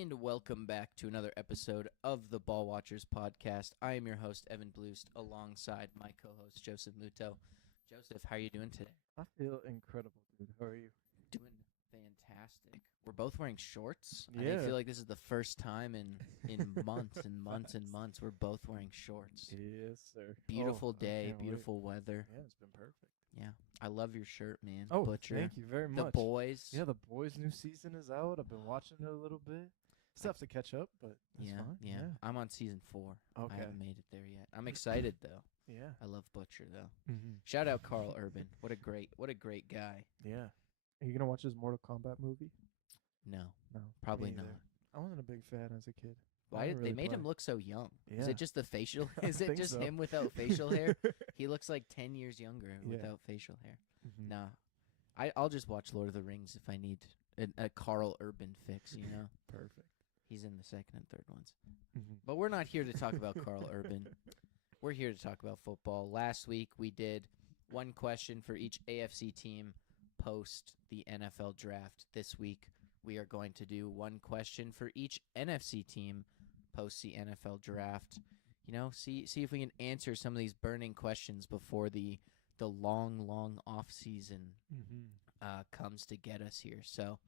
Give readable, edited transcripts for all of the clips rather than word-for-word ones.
And welcome back to another episode of the Ball Watchers podcast. I am your host, Evan Bloost, alongside my co-host, Joseph Muto. Joseph, how are you doing today? I feel incredible, dude. How are you? Doing fantastic. We're both wearing shorts. Yeah. I feel like this is the first time in months and months and months we're both wearing shorts. Yes, sir. Beautiful I day, can't wait. beautiful weather. Yeah, it's been perfect. Yeah, I love your shirt, man. Oh, Butcher. thank you very The much. boys. Yeah, the boys' new season is out. I've been watching it a little bit. Still have to catch up, but that's fine. Yeah. I'm on season 4. Okay. I haven't made it there yet. I'm excited though. Yeah. I love Butcher though. Mm-hmm. Shout out Carl Urban. What a great guy. Yeah. Are you gonna watch his Mortal Kombat movie? No, No, probably me not. either. I wasn't a big fan as a kid. Why did they made him look so young? Is Yeah. it just the facial? I Is it think just so. him without facial hair? He looks like 10 years younger Yeah. without facial hair. Mhm. Nah, I'll just watch Lord of the Rings if I need a Carl Urban fix. You know, Perfect. he's in the second and third ones. Mm-hmm. But we're not here to talk about Carl Urban. We're here to talk about football. Last week we did one question for each AFC team post the NFL draft. This week we are going to do one question for each NFC team post the NFL draft. You know, see if we can answer some of these burning questions before the long off season Mm-hmm. comes to get us here. So,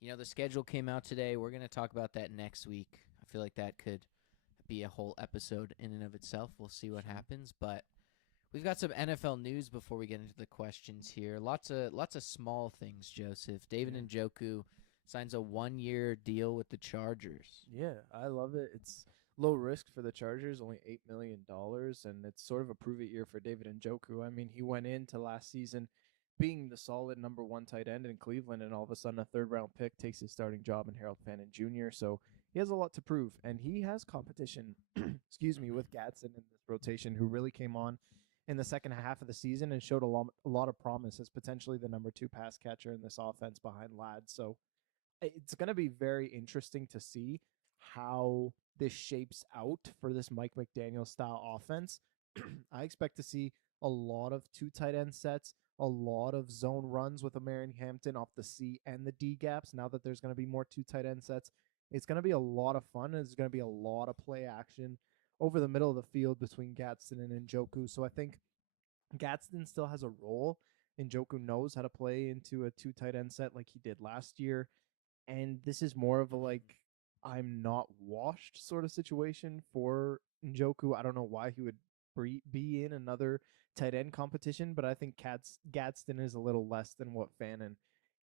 you know, the schedule came out today. We're going to talk about that next week. I feel like that could be a whole episode in and of itself. We'll see what happens, but we've got some NFL news before we get into the questions here. Lots of small things, Joseph. David Yeah. Njoku signs a 1-year deal with the Chargers. Yeah, I love it. It's low risk for the Chargers, only $8 million, and it's sort of a prove it year for David Njoku. I mean, he went into last season being the solid number 1 tight end in Cleveland, and all of a sudden a third-round pick takes his starting job in Harold Fannin Jr., so he has a lot to prove, and he has competition, excuse me, with Gatson in this rotation, who really came on in the second half of the season and showed a lot of promise as potentially the number 2 pass catcher in this offense behind Ladd. So it's going to be very interesting to see how this shapes out for this Mike McDaniel style offense. I expect to see a lot of 2 tight end sets, a lot of zone runs with Marion Hampton off the C and the D gaps. Now that there's going to be more 2 tight end sets, it's going to be a lot of fun. There's going to be a lot of play action over the middle of the field between Gadsden and Njoku. So I think Gadsden still has a role. Njoku knows how to play into a 2 tight end set like he did last year. And this is more of a I'm not washed sort of situation for Njoku. I don't know why he would be in another tight end competition, but I think Gadsden is a little less than what Fannin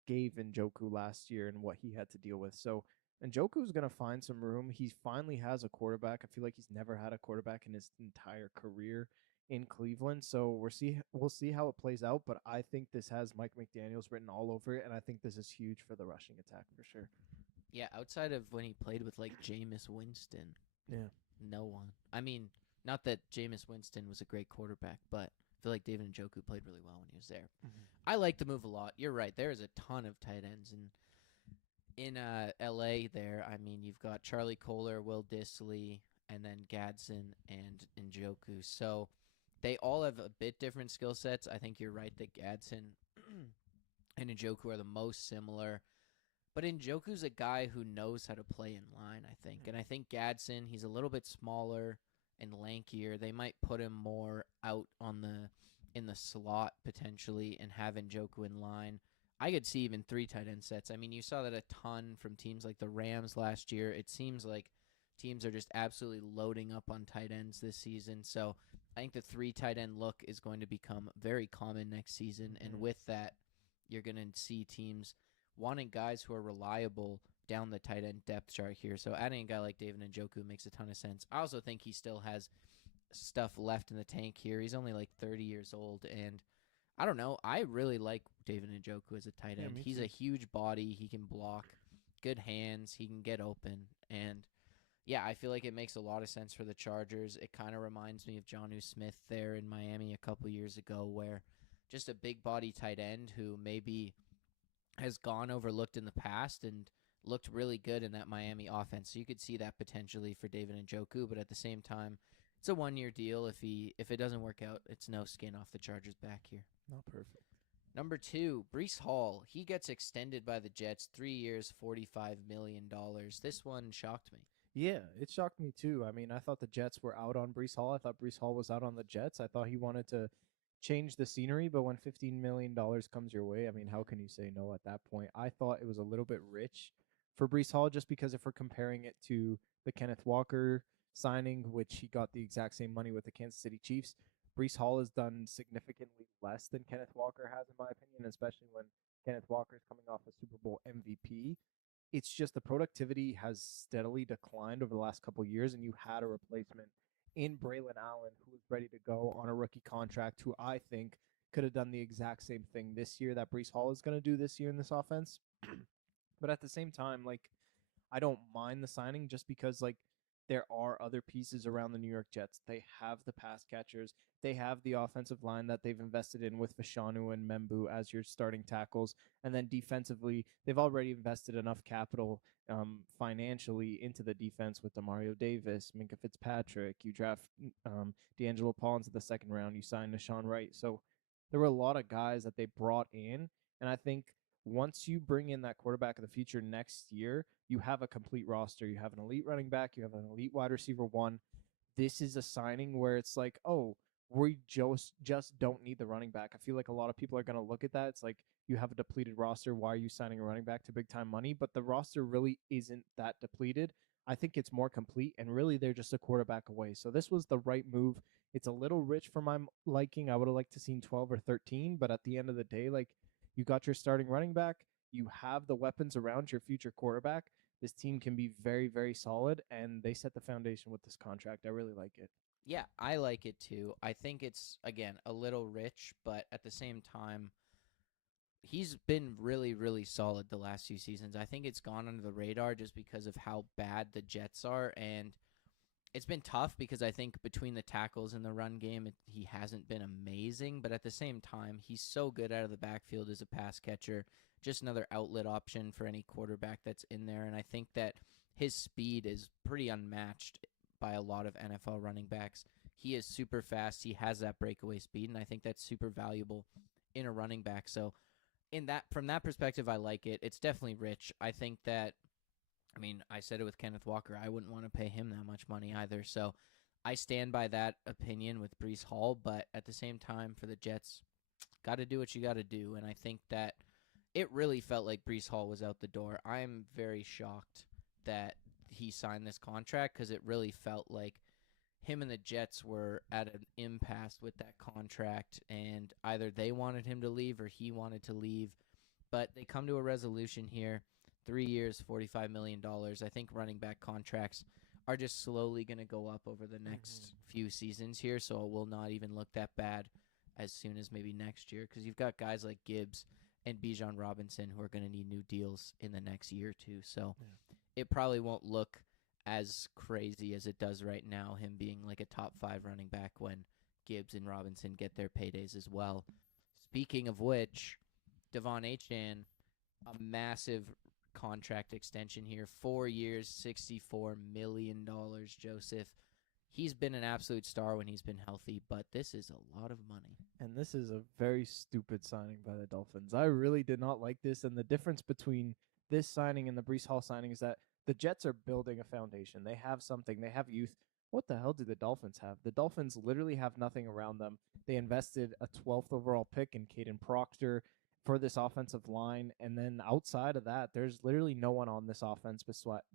gave Njoku last year and what he had to deal with. So Njoku is going to find some room. He finally has a quarterback. I feel like he's never had a quarterback in his entire career in Cleveland. So we'll see how it plays out. But I think this has Mike McDaniel's written all over it, and I think this is huge for the rushing attack for sure. Yeah, outside of when he played with like Jameis Winston, Yeah. no one. I mean, not that Jameis Winston was a great quarterback, but I feel like David Njoku played really well when he was there. Mm-hmm. I like the move a lot. You're right. There is a ton of tight ends in L.A. there. I mean, you've got Charlie Kohler, Will Dissly, and then Gadsden and Njoku. So they all have a bit different skill sets. I think you're right that Gadsden and Njoku are the most similar. But Njoku's a guy who knows how to play in line, I think. And I think Gadsden, he's a little bit smaller and lankier. They might put him more out in the slot potentially and have Njoku in line. I could see even 3 tight end sets. I mean, you saw that a ton from teams like the Rams last year. It seems like teams are just absolutely loading up on tight ends this season. So I think the 3 tight end look is going to become very common next season. Mm-hmm. And with that, you're going to see teams wanting guys who are reliable down the tight end depth chart here. So adding a guy like David Njoku makes a ton of sense. I also think he still has stuff left in the tank here. He's only like 30 years old, and I don't know. I really like David Njoku as a tight end. He's a huge body. He can block, good hands. He can get open. And, yeah, I feel like it makes a lot of sense for the Chargers. It kind of reminds me of Jonnu Smith there in Miami a couple years ago, where just a big body tight end who maybe has gone overlooked in the past and looked really good in that Miami offense. So you could see that potentially for David Njoku, but at the same time, it's a 1-year deal. If it doesn't work out, it's no skin off the Chargers' back here. Not perfect. Number two, Brees Hall. He gets extended by the Jets, 3 years, $45 million. This one shocked me. Yeah, it shocked me too. I mean, I thought the Jets were out on Brees Hall. I thought Brees Hall was out on the Jets. I thought he wanted to change the scenery, but when $15 million comes your way, I mean, how can you say no at that point? I thought it was a little bit rich for Brees Hall just because if we're comparing it to the Kenneth Walker signing, which he got the exact same money with the Kansas City Chiefs, Brees Hall has done significantly less than Kenneth Walker has, in my opinion, especially when Kenneth Walker is coming off a Super Bowl MVP. It's just the productivity has steadily declined over the last couple of years, and you had a replacement in Braylon Allen who was ready to go on a rookie contract, who I think could have done the exact same thing this year that Brees Hall is going to do this year in this offense. But at the same time, like I don't mind the signing just because like there are other pieces around the New York Jets. They have the pass catchers. They have the offensive line that they've invested in with Fashanu and Membu as your starting tackles. And then defensively, they've already invested enough capital financially into the defense with Demario Davis, Minka Fitzpatrick. You draft D'Angelo Paulins in the second round. You sign Nashawn Wright. So there were a lot of guys that they brought in. And I think once you bring in that quarterback of the future next year, you have a complete roster. You have an elite running back, you have an elite wide receiver one. This is a signing where it's like, oh, we just don't need the running back. I feel like a lot of people are going to look at that. It's like you have a depleted roster. Why are you signing a running back to big time money? But the roster really isn't that depleted. I think it's more complete, and really they're just a quarterback away. So this was the right move. It's a little rich for my liking. I would have liked to seen 12 or 13, but at the end of the day, like you got your starting running back, you have the weapons around your future quarterback. This team can be very, very solid, and they set the foundation with this contract. I really like it. Yeah, I like it too. I think it's, again, a little rich, but at the same time, he's been really, really solid the last few seasons. I think it's gone under the radar just because of how bad the Jets are, and it's been tough because I think between the tackles and the run game, he hasn't been amazing. But at the same time, he's so good out of the backfield as a pass catcher. Just another outlet option for any quarterback that's in there. And I think that his speed is pretty unmatched by a lot of NFL running backs. He is super fast. He has that breakaway speed, and I think that's super valuable in a running back. So in that from that perspective, I like it. It's definitely rich. I think that I mean, I said it with Kenneth Walker. I wouldn't want to pay him that much money either. So I stand by that opinion with Brees Hall, but at the same time, for the Jets, got to do what you got to do. And I think that it really felt like Brees Hall was out the door. I'm very shocked that he signed this contract because it really felt like him and the Jets were at an impasse with that contract, and either they wanted him to leave or he wanted to leave. But they come to a resolution here. 3 years, $45 million. I think running back contracts are just slowly going to go up over the next few seasons here, so it will not even look that bad as soon as maybe next year because you've got guys like Gibbs and Bijan Robinson who are going to need new deals in the next year or two. So it probably won't look as crazy as it does right now, him being like a top 5 running back when Gibbs and Robinson get their paydays as well. Speaking of which, Devon Achane, a massive contract extension here, 4 years, $64 million. Joseph, he's been an absolute star when he's been healthy, but this is a lot of money. And this is a very stupid signing by the Dolphins. I really did not like this. And the difference between this signing and the Brees Hall signing is that the Jets are building a foundation. They have something, they have youth. What the hell do the Dolphins have? The Dolphins literally have nothing around them. They invested a 12th overall pick in Caden Proctor for this offensive line. And then outside of that, there's literally no one on this offense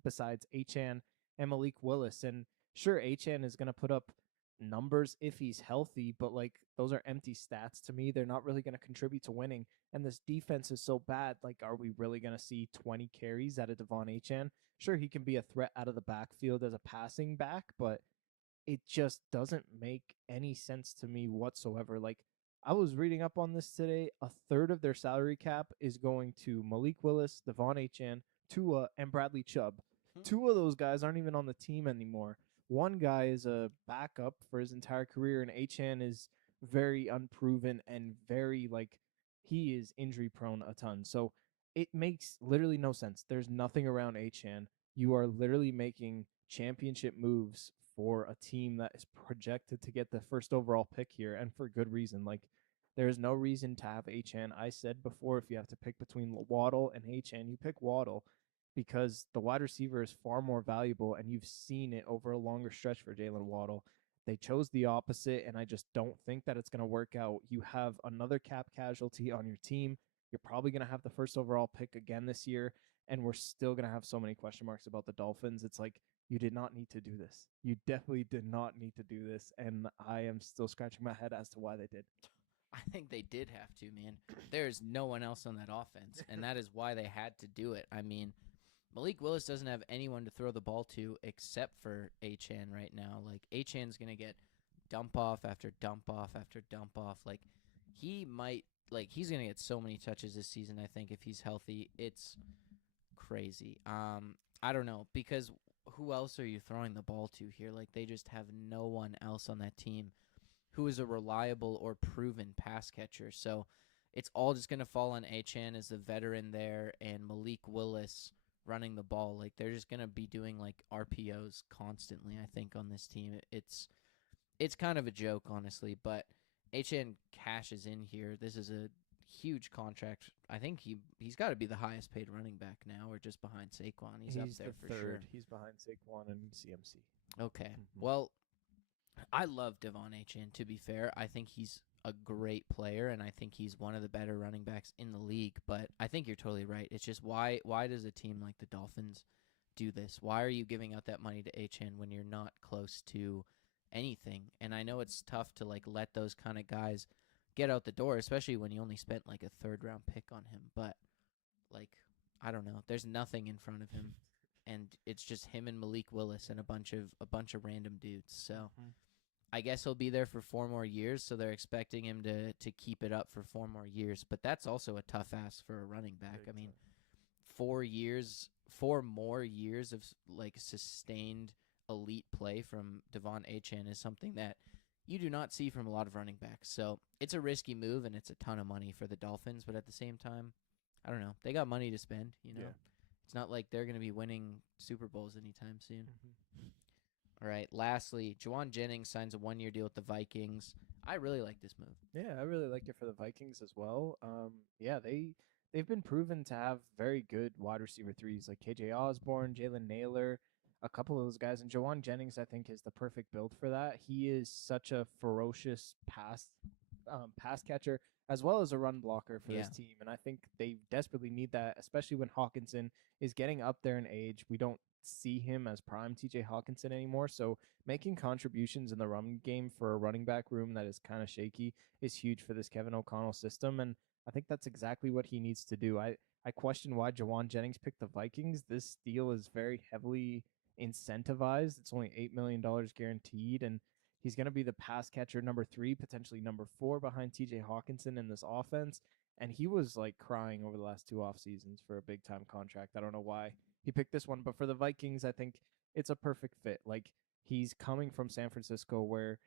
besides Achane and Malik Willis. And sure, Achane is going to put up numbers if he's healthy, but like those are empty stats to me. They're not really going to contribute to winning. And this defense is so bad. Like, are we really going to see 20 carries out of Devon Achane? Sure, he can be a threat out of the backfield as a passing back, but it just doesn't make any sense to me whatsoever. Like, I was reading up on this today. A third of their salary cap is going to Malik Willis, Devon Achane, Tua, and Bradley Chubb. Two of those guys aren't even on the team anymore. One guy is a backup for his entire career, and Achane is very unproven and very like he is injury prone a ton. So it makes literally no sense. There's nothing around Achane. You are literally making championship moves for a team that is projected to get the first overall pick here, and for good reason. Like There is no reason to have HN. I said before, if you have to pick between Waddle and HN, you pick Waddle because the wide receiver is far more valuable, and you've seen it over a longer stretch for Jalen Waddle. They chose the opposite, and I just don't think that it's going to work out. You have another cap casualty on your team. You're probably going to have the first overall pick again this year, and we're still going to have so many question marks about the Dolphins. It's like, you did not need to do this. You definitely did not need to do this, and I am still scratching my head as to why they did. I think they did have to, man. There's no one else on that offense, and that is why they had to do it. I mean, Malik Willis doesn't have anyone to throw the ball to except for Achan right now. Like, Achan's going to get dump off after dump off after dump off. Like, he's going to get so many touches this season, I think, if he's healthy. It's crazy. I don't know, because who else are you throwing the ball to here? Like, they just have no one else on that team who is a reliable or proven pass catcher. So it's all just going to fall on Achan as the veteran there and Malik Willis running the ball. Like, they're just going to be doing, like, RPOs constantly, I think, on this team. It's kind of a joke, honestly, but Achan cashes in here. This is a huge contract. I think he's got to be the highest paid running back now, or just behind Saquon. He's up there for third. sure. He's behind Saquon and CMC. Okay. Well, I love Devon Achane, to be fair. I think he's a great player, and I think he's one of the better running backs in the league. But I think you're totally right. It's just why does a team like the Dolphins do this? Why are you giving out that money to Achane when you're not close to anything? And I know it's tough to, like, let those kind of guys get out the door, especially when you only spent, like, a third-round pick on him. But, like, I don't know. There's nothing in front of him. And it's just him and Malik Willis and a bunch of random dudes. So I guess he'll be there for 4 more years. So they're expecting him to keep it up for 4 more years. But that's also a tough ask for a running back. I mean, 4 more years of, like, sustained elite play from Devon Achane is something that you do not see from a lot of running backs. So it's a risky move, and it's a ton of money for the Dolphins. But at the same time, I don't know. They got money to spend, you know. Yeah. It's not like they're going to be winning Super Bowls anytime soon. All right. Lastly, Juwan Jennings signs a 1-year deal with the Vikings. I really like this move. Yeah, I really like it for the Vikings as well. Yeah, they've been proven to have very good wide receiver threes, like KJ Osborne, Jalen Naylor, a couple of those guys. And Juwan Jennings, I think, is the perfect build for that. He is such a ferocious pass catcher, as well as a run blocker for this team. And I think they desperately need that, especially when Hawkinson is getting up there in age. We don't see him as prime TJ Hawkinson anymore. So making contributions in the run game for a running back room that is kind of shaky is huge for this Kevin O'Connell system. And I think that's exactly what he needs to do. I question why Juwan Jennings picked the Vikings. This deal is very heavily incentivized. It's only $8 million guaranteed, and he's going to be the pass catcher number 3, potentially number 4 behind TJ Hawkinson in this offense. And he was, like, crying over the last 2 off seasons for a big time contract. I don't know why he picked this one, but for the Vikings, I think it's a perfect fit. Like, he's coming from San Francisco, where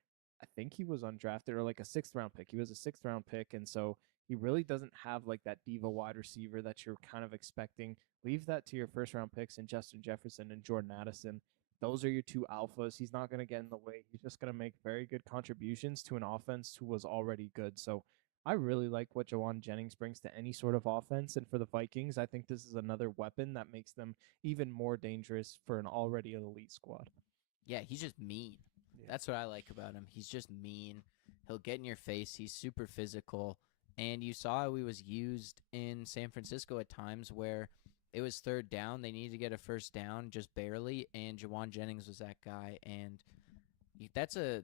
I think he was undrafted, or like a 6th round pick. He was a 6th round pick, and so he really doesn't have, like, that diva wide receiver that you're kind of expecting. Leave that to your 1st round picks in Justin Jefferson and Jordan Addison. Those are your 2 alphas. He's not going to get in the way. He's just going to make very good contributions to an offense who was already good. So I really like what Juwan Jennings brings to any sort of offense. And for the Vikings, I think this is another weapon that makes them even more dangerous for an already elite squad. Yeah, he's just mean. Yeah. That's what I like about him. He's just mean. He'll get in your face. He's super physical. And you saw how he was used in San Francisco at times where it was 3rd down. They needed to get a 1st down just barely, and Juwan Jennings was that guy. And that's a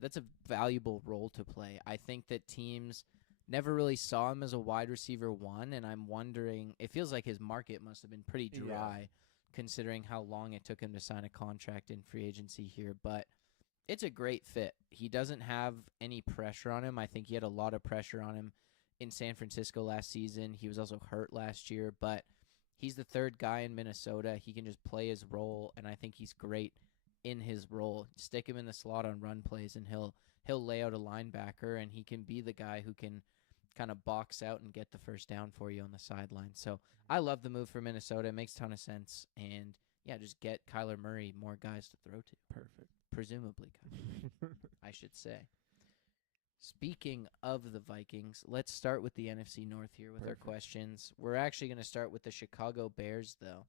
valuable role to play. I think that teams never really saw him as a wide receiver 1, and I'm wondering, it feels like his market must have been pretty dry considering how long it took him to sign a contract in free agency here. But it's a great fit. He doesn't have any pressure on him. I think he had a lot of pressure on him in San Francisco last season. He was also hurt last year, but he's the 3rd guy in Minnesota. He can just play his role, and I think he's great in his role. Stick him in the slot on run plays, and he'll lay out a linebacker, and he can be the guy who can kind of box out and get the 1st down for you on the sideline. So I love the move for Minnesota. It makes a ton of sense. And, yeah, just get Kyler Murray more guys to throw to. Perfect. Presumably, I should say. Speaking of the Vikings, let's start with the NFC North here with our Perfect. questions. We're actually going to start with the Chicago Bears, though.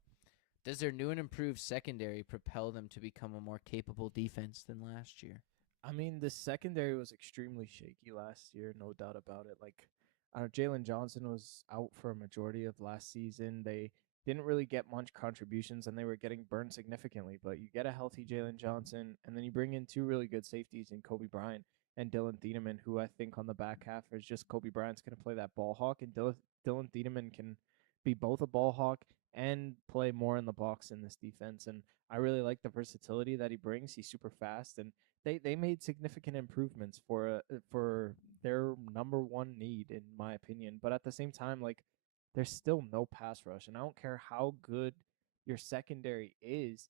Does their new and improved secondary propel them to become a more capable defense than last year? I mean, the secondary was extremely shaky last year, no doubt about it. Like, I know Jalen Johnson was out for a majority of last season. They didn't really get much contributions, and they were getting burned significantly. But you get a healthy Jalen Johnson, and then you bring in two really good safeties in Kobe Bryant and Dylan Thiedemann, who I think on the back half is just Kobe Bryant's going to play that ball hawk, and Dylan Thiedemann can be both a ball hawk and play more in the box in this defense. And I really like the versatility that he brings. He's super fast, and they made significant improvements for their number one need in my opinion. But at the same time, like there's still no pass rush, and I don't care how good your secondary is.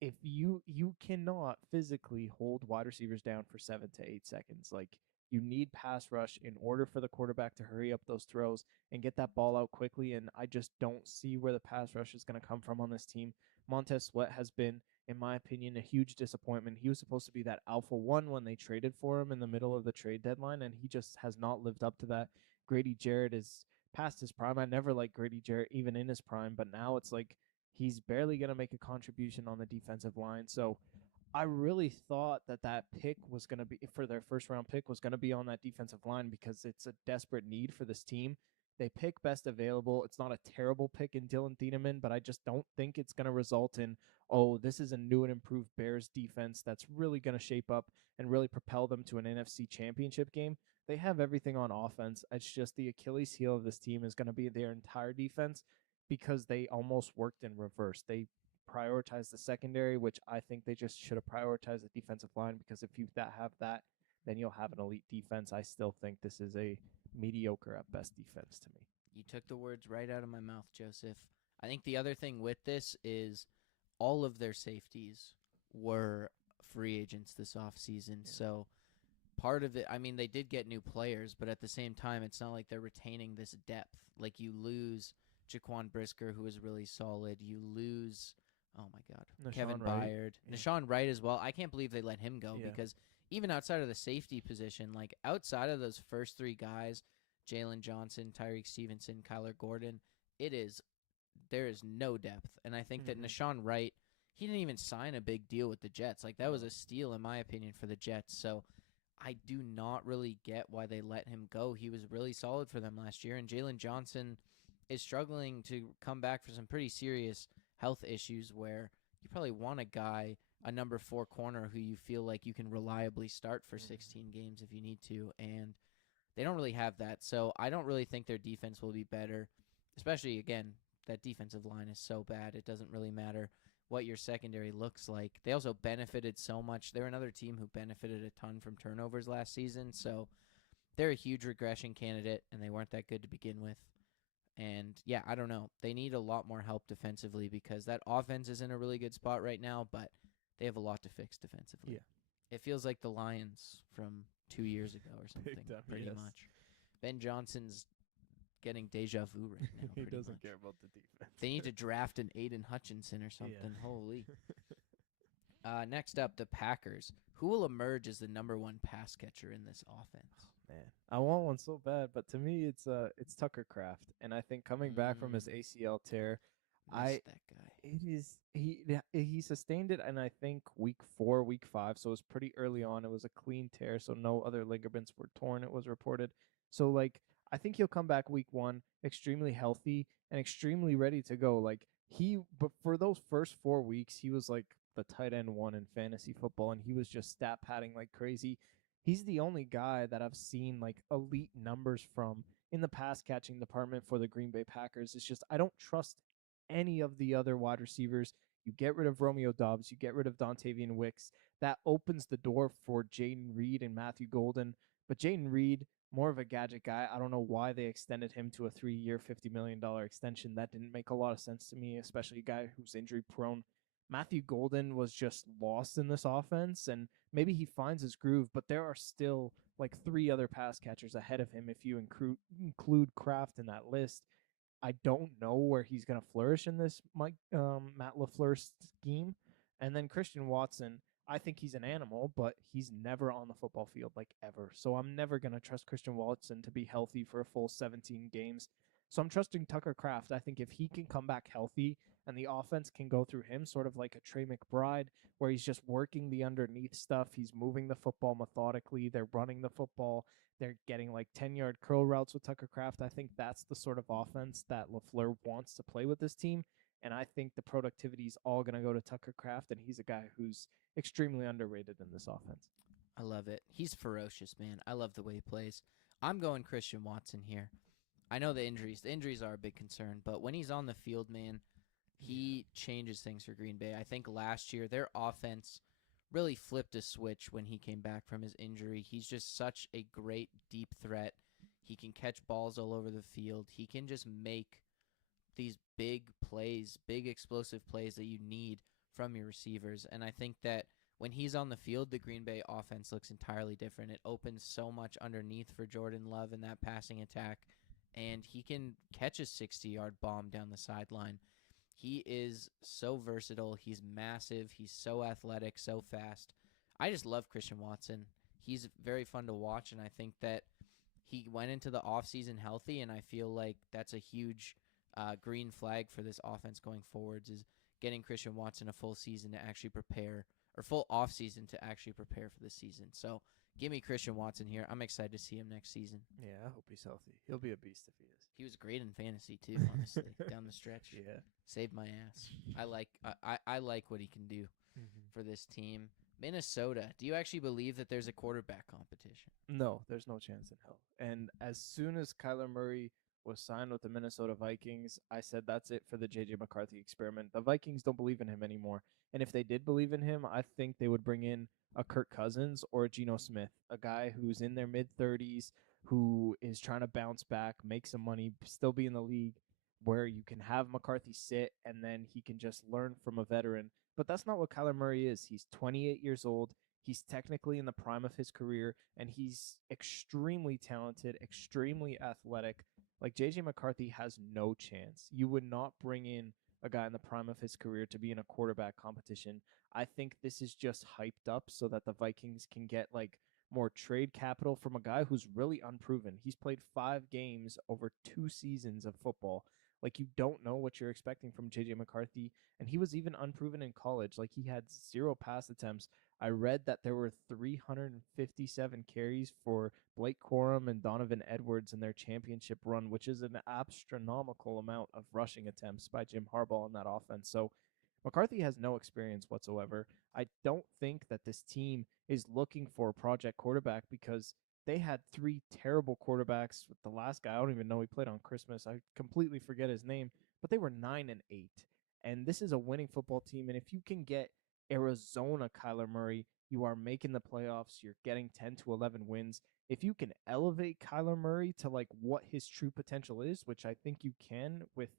If you cannot physically hold wide receivers down for 7 to 8 seconds, like you need pass rush in order for the quarterback to hurry up those throws and get that ball out quickly. And I just don't see where the pass rush is going to come from on this team. Montez Sweat has been, in my opinion, a huge disappointment. He was supposed to be that alpha one when they traded for him in the middle of the trade deadline, and he just has not lived up to that. Grady Jarrett is past his prime. I never liked Grady Jarrett even in his prime, but now it's like he's barely going to make a contribution on the defensive line. So I really thought that that pick was going to be for their first round pick was going to be on that defensive line because it's a desperate need for this team. They pick best available. It's not a terrible pick in Dylan Thiedemann, but I just don't think it's going to result in, oh, this is a new and improved Bears defense that's really going to shape up and really propel them to an NFC championship game. They have everything on offense. It's just the Achilles heel of this team is going to be their entire defense because they almost worked in reverse. They prioritize the secondary, which I think they just should have prioritized the defensive line because if you have that, then you'll have an elite defense. I still think this is a mediocre at best defense to me. You took the words right out of my mouth, Joseph. I think the other thing with this is all of their safeties were free agents this offseason. Yeah. So part of it, I mean, they did get new players, but at the same time, it's not like they're retaining this depth. Like you lose Jaquan Brisker, who is really solid. You lose, oh my God, Kevin Wright. Byard. Yeah. Nashawn Wright as well. I can't believe they let him go Yeah. because even outside of the safety position, like outside of those first three guys, Jalen Johnson, Tyreek Stevenson, Kyler Gordon, it is there is no depth. And I think that Nashawn Wright, he didn't even sign a big deal with the Jets. Like that was a steal in my opinion for the Jets. So I do not really get why they let him go. He was really solid for them last year, and Jalen Johnson is struggling to come back for some pretty serious health issues where you probably want a guy, a number 4 corner who you feel like you can reliably start for 16 games if you need to, and they don't really have that. So I don't really think their defense will be better, especially, again, that defensive line is so bad. It doesn't really matter what your secondary looks like. They also benefited so much. They're another team who benefited a ton from turnovers last season. So they're a huge regression candidate, and they weren't that good to begin with. And yeah, I don't know. They need a lot more help defensively because that offense is in a really good spot right now, but they have a lot to fix defensively. Yeah. It feels like the Lions from 2 years ago or something, pretty much. Ben Johnson's getting deja vu right now. He pretty doesn't much. care about the defense. They need to draft an Aiden Hutchinson or something. Holy. Next up, the Packers. Who will emerge as the number 1 pass catcher in this offense? Man, I want one so bad, but to me, it's Tucker Kraft, and I think coming back from his ACL tear, Missed that guy. it is he sustained it, and I think week 4, week 5, so it was pretty early on. It was a clean tear, so no other ligaments were torn. It was reported, so like I think he'll come back week 1 extremely healthy and extremely ready to go. Like but for those first 4 weeks, he was like the tight end 1 in fantasy football, and he was just stat padding like crazy. He's the only guy that I've seen like elite numbers from in the pass catching department for the Green Bay Packers. It's just I don't trust any of the other wide receivers. You get rid of Romeo Doubs, you get rid of Dontavian Wicks. That opens the door for Jaden Reed and Matthew Golden. But Jaden Reed, more of a gadget guy. I don't know why they extended him to a 3-year, $50 million extension. That didn't make a lot of sense to me, especially a guy who's injury prone. Matthew Golden was just lost in this offense, and maybe he finds his groove, but there are still like 3 other pass catchers ahead of him if you include Kraft in that list. I don't know where he's going to flourish in this Matt LaFleur scheme. And then Christian Watson, I think he's an animal, but he's never on the football field like ever. So I'm never going to trust Christian Watson to be healthy for a full 17 games. So I'm trusting Tucker Kraft. I think if he can come back healthy and the offense can go through him, sort of like a Trey McBride, where he's just working the underneath stuff, he's moving the football methodically, they're running the football, they're getting like 10-yard curl routes with Tucker Kraft. I think that's the sort of offense that LaFleur wants to play with this team. And I think the productivity is all going to go to Tucker Kraft, and he's a guy who's extremely underrated in this offense. I love it. He's ferocious, man. I love the way he plays. I'm going Christian Watson here. I know the injuries. The injuries are a big concern, but when he's on the field, man, he changes things for Green Bay. I think last year their offense really flipped a switch when he came back from his injury. He's just such a great deep threat. He can catch balls all over the field. He can just make these big plays, big explosive plays that you need from your receivers. And I think that when he's on the field, the Green Bay offense looks entirely different. It opens so much underneath for Jordan Love in that passing attack, and he can catch a 60-yard bomb down the sideline. He is so versatile. He's massive. He's so athletic, so fast. I just love Christian Watson. He's very fun to watch, and I think that he went into the offseason healthy, and I feel like that's a huge green flag for this offense going forwards is getting Christian Watson a full season to actually prepare, or full offseason to actually prepare for the season. So give me Christian Watson here. I'm excited to see him next season. Yeah, I hope he's healthy. He'll be a beast if he is. He was great in fantasy too, honestly, down the stretch. Yeah. Saved my ass. I like what he can do for this team. Minnesota, do you actually believe that there's a quarterback competition? No, there's no chance in hell. And as soon as Kyler Murray was signed with the Minnesota Vikings, I said that's it for the JJ McCarthy experiment. The Vikings don't believe in him anymore. And if they did believe in him, I think they would bring in a Kirk Cousins or a Geno Smith, a guy who's in their mid 30s, who is trying to bounce back, make some money, still be in the league, where you can have McCarthy sit and then he can just learn from a veteran. But that's not what Kyler Murray is. He's 28 years old. He's technically in the prime of his career, and he's extremely talented, extremely athletic. Like JJ McCarthy has no chance. You would not bring in a guy in the prime of his career to be in a quarterback competition. I think this is just hyped up so that the Vikings can get like more trade capital from a guy who's really unproven. He's played 5 games over 2 seasons of football. Like you don't know what you're expecting from JJ McCarthy, and he was even unproven in college. Like he had 0 pass attempts. I read that there were 357 carries for Blake Corum and Donovan Edwards in their championship run, which is an astronomical amount of rushing attempts by Jim Harbaugh in that offense. So McCarthy has no experience whatsoever. I don't think that this team is looking for a project quarterback because they had 3 terrible quarterbacks. With the last guy, I don't even know he played on Christmas. I completely forget his name, but they were 9-8. And this is a winning football team. And if you can get Arizona Kyler Murray, you are making the playoffs. You're getting 10 to 11 wins. If you can elevate Kyler Murray to like what his true potential is, which I think you can with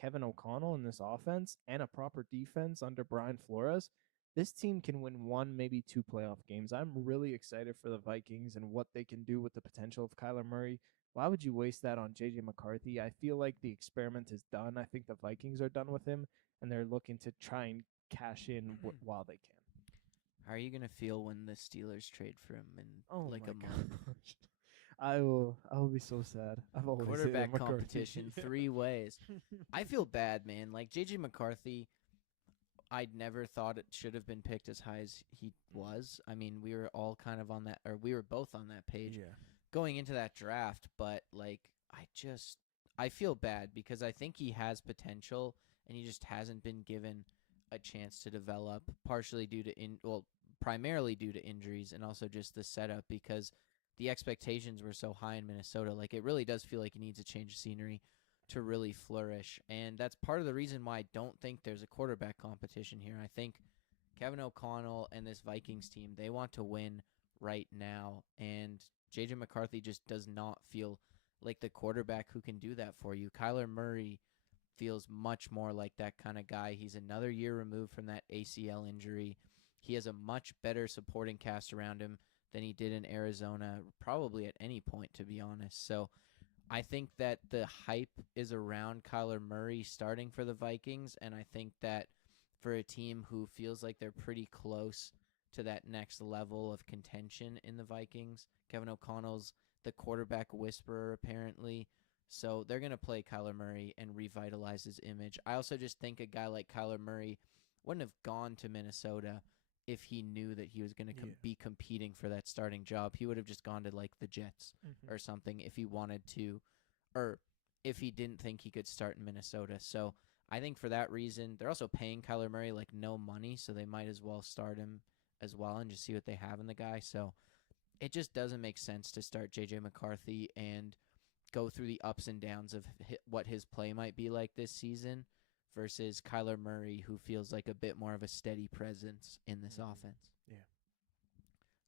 Kevin O'Connell in this offense and a proper defense under Brian Flores, this team can win 1, maybe 2 playoff games. I'm really excited for the Vikings and what they can do with the potential of Kyler Murray. Why would you waste that on JJ McCarthy? I feel like the experiment is done. I think the Vikings are done with him, and they're looking to try and cash in while they can. How are you gonna feel when the Steelers trade for him in Oh like my a month? gosh. I will be so sad. I've always hated Quarterback McCarthy. competition 3 ways. I feel bad, man. Like JJ McCarthy, I'd never thought it should have been picked as high as he was. I mean, we were all kind of on that, or we were both on that page Yeah. going into that draft. But like, I feel bad because I think he has potential, and he just hasn't been given a chance to develop. Partially due to primarily due to injuries, and also just the setup because the expectations were so high in Minnesota. Like, it really does feel like he needs a change of scenery to really flourish. And that's part of the reason why I don't think there's a quarterback competition here. I think Kevin O'Connell and this Vikings team, they want to win right now. And J.J. McCarthy just does not feel like the quarterback who can do that for you. Kyler Murray feels much more like that kind of guy. He's another year removed from that ACL injury. He has a much better supporting cast around him than he did in Arizona, probably at any point, to be honest. So I think that the hype is around Kyler Murray starting for the Vikings, and I think that for a team who feels like they're pretty close to that next level of contention in the Vikings. Kevin O'Connell's the quarterback whisperer, apparently. So they're going to play Kyler Murray and revitalize his image. I also just think a guy like Kyler Murray wouldn't have gone to Minnesota if he knew that he was going to be competing for that starting job. He would have just gone to like the Jets or something if he wanted to, or if he didn't think he could start in Minnesota. So I think for that reason, they're also paying Kyler Murray like no money, so they might as well start him as well and just see what they have in the guy. So it just doesn't make sense to start J.J. McCarthy and go through the ups and downs of what his play might be like this season versus Kyler Murray, who feels like a bit more of a steady presence in this offense. Yeah.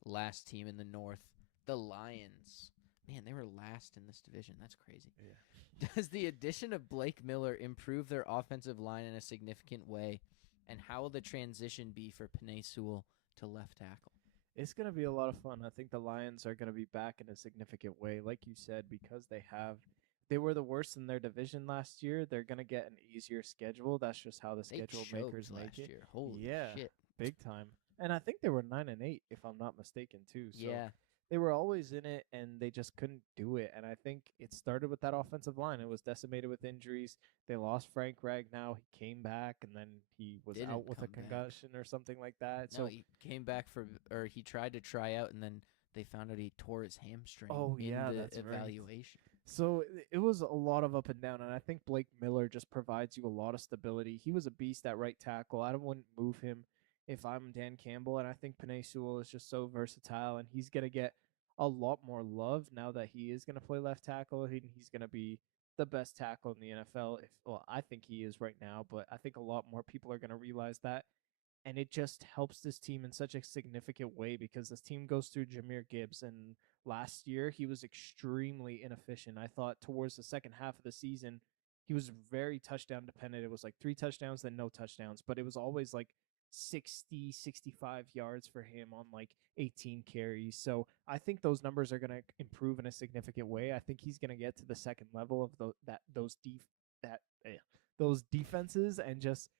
Last team in the North, the Lions. Man, they were last in this division. That's crazy. Yeah. Does the addition of Blake Miller improve their offensive line in a significant way? And how will the transition be for Penei Sewell to left tackle? It's going to be a lot of fun. I think the Lions are going to be back in a significant way. Like you said, because they were the worst in their division last year. They're going to get an easier schedule. That's just how the schedule makers make it. Year. Holy shit. Big time. And I think they were 9-8, if I'm not mistaken, too. So yeah. They were always in it, and they just couldn't do it. And I think it started with that offensive line. It was decimated with injuries. They lost Frank Ragnow. He came back, and then he was out with a concussion or something like that. No, he came back he tried to try out, and then they found out he tore his hamstring that's evaluation. Right. So it was a lot of up and down, and I think Blake Miller just provides you a lot of stability. He was a beast at right tackle. I wouldn't move him if I'm Dan Campbell, and I think Penei Sewell is just so versatile, and he's going to get a lot more love now that he is going to play left tackle. He's going to be the best tackle in the NFL. I think he is right now, but I think a lot more people are going to realize that. And it just helps this team in such a significant way because this team goes through Jahmyr Gibbs, and last year he was extremely inefficient. I thought towards the second half of the season, he was very touchdown dependent. It was like 3 touchdowns, then no touchdowns, but it was always like 60, 65 yards for him on like 18 carries. So I think those numbers are going to improve in a significant way. I think he's going to get to the second level of those defenses and just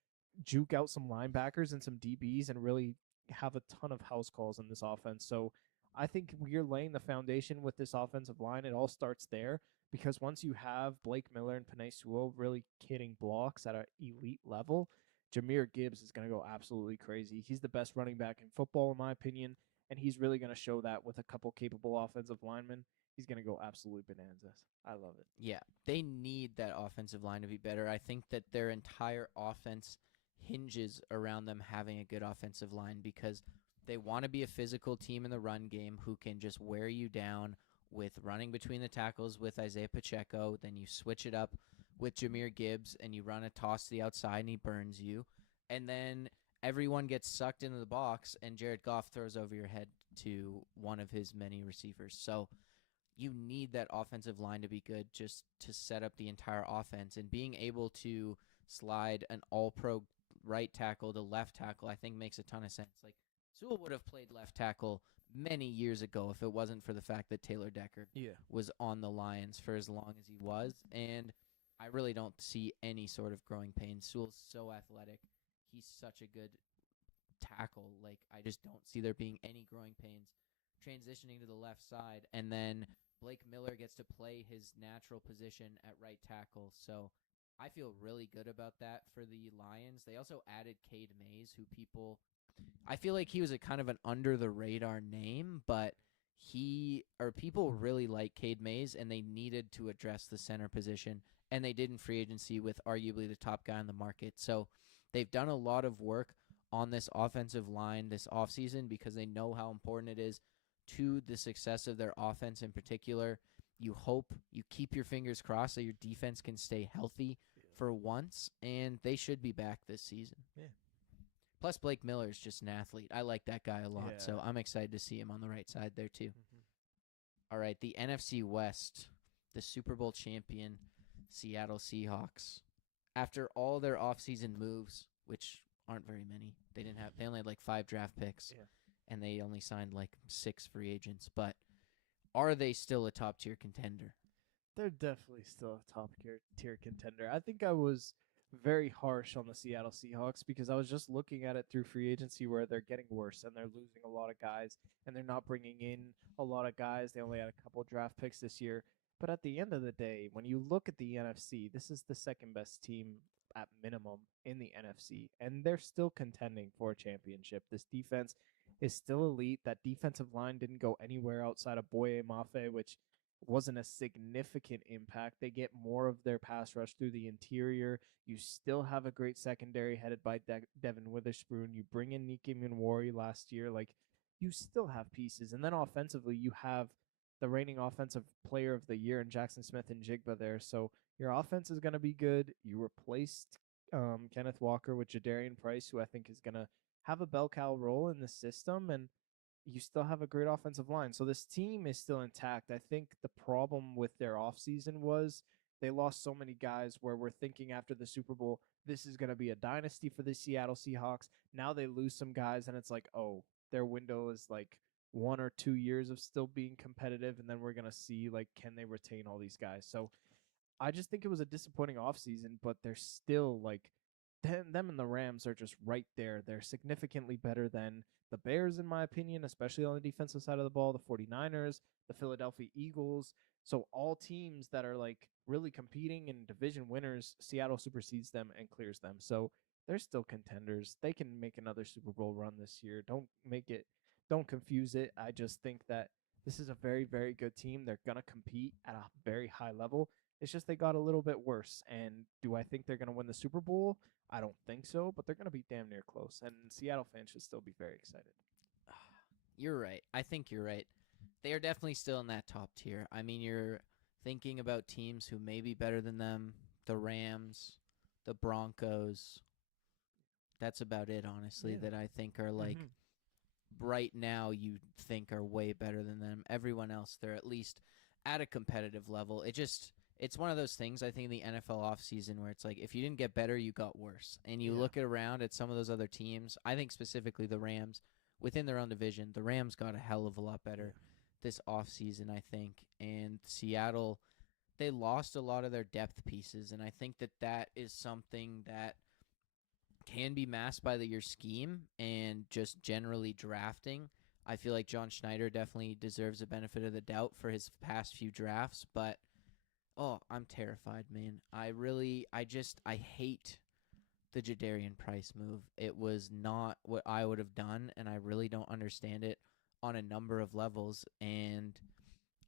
juke out some linebackers and some DBs and really have a ton of house calls in this offense. So I think we're laying the foundation with this offensive line. It all starts there because once you have Blake Miller and Penei Sewell really hitting blocks at an elite level, Jahmyr Gibbs is going to go absolutely crazy. He's the best running back in football, in my opinion, and he's really going to show that with a couple capable offensive linemen. He's going to go absolutely bananas. I love it. Yeah, they need that offensive line to be better. I think that their entire offense hinges around them having a good offensive line because they want to be a physical team in the run game who can just wear you down with running between the tackles with Isaiah Pacheco. Then you switch it up with Jahmyr Gibbs and you run a toss to the outside and he burns you. And then everyone gets sucked into the box and Jared Goff throws over your head to one of his many receivers. So you need that offensive line to be good just to set up the entire offense. And being able to slide an all-pro right tackle to left tackle, I think makes a ton of sense. Like, Sewell would have played left tackle many years ago if it wasn't for the fact that Taylor Decker was on the Lions for as long as he was. And I really don't see any sort of growing pains. Sewell's so athletic. He's such a good tackle. Like, I just don't see there being any growing pains transitioning to the left side. And then Blake Miller gets to play his natural position at right tackle. So I feel really good about that for the Lions. They also added Cade Mays, who I feel like he was a kind of an under the radar name, but people really like Cade Mays, and they needed to address the center position, and they did in free agency with arguably the top guy on the market. So they've done a lot of work on this offensive line this offseason because they know how important it is to the success of their offense in particular. You hope, you keep your fingers crossed so your defense can stay healthy for once, and they should be back this season. Yeah. Plus, Blake Miller is just an athlete. I like that guy a lot, so I'm excited to see him on the right side there too. All right, the NFC West, the Super Bowl champion Seattle Seahawks. After all their offseason moves, which aren't very many, they only had like 5 draft picks, and they only signed like 6 free agents. But are they still a top tier contender? They're definitely still a top tier contender. I think I was very harsh on the Seattle Seahawks because I was just looking at it through free agency where they're getting worse and they're losing a lot of guys and they're not bringing in a lot of guys. They only had a couple draft picks this year. But at the end of the day, when you look at the NFC, this is the second best team at minimum in the NFC, and they're still contending for a championship. This defense is still elite. That defensive line didn't go anywhere outside of Boye Mafe, which wasn't a significant impact. They get more of their pass rush through the interior. You still have a great secondary headed by Devin Witherspoon. You bring in Nike Minwari last year. Like, you still have pieces. And then offensively, you have the reigning offensive player of the year in Jackson Smith and Jigba there. So your offense is going to be good. You replaced Kenneth Walker with Jadarian Price, who I think is going to have a bell cow role in the system. And you still have a great offensive line. So this team is still intact. I think the problem with their offseason was they lost so many guys where we're thinking after the Super Bowl, this is going to be a dynasty for the Seattle Seahawks. Now they lose some guys, and it's like, oh, their window is like 1 or 2 years of still being competitive, and then we're going to see, like, can they retain all these guys? So I just think it was a disappointing offseason, but they're still like them and the Rams are just right there. They're significantly better than the Bears, in my opinion, especially on the defensive side of the ball, the 49ers, the Philadelphia Eagles. So all teams that are like really competing and division winners, Seattle supersedes them and clears them. So they're still contenders. They can make another Super Bowl run this year. Don't confuse it. I just think that this is a very, very good team. They're going to compete at a very high level. It's just they got a little bit worse. And do I think they're going to win the Super Bowl? I don't think so, but they're going to be damn near close. And Seattle fans should still be very excited. You're right. I think you're right. They are definitely still in that top tier. I mean, you're thinking about teams who may be better than them, the Rams, the Broncos. That's about it, honestly, Yeah. that I think are like right now you think are way better than them. Everyone else, they're at least at a competitive level. It's one of those things, I think, in the NFL offseason where it's like if you didn't get better, you got worse. And you look around at some of those other teams, I think specifically the Rams, within their own division, the Rams got a hell of a lot better this offseason, I think. And Seattle, they lost a lot of their depth pieces, and I think that is something that can be masked by your scheme and just generally drafting. I feel like John Schneider definitely deserves a benefit of the doubt for his past few drafts, but I'm terrified, man. I hate the Jadarian Price move. It was not what I would have done, and I really don't understand it on a number of levels, and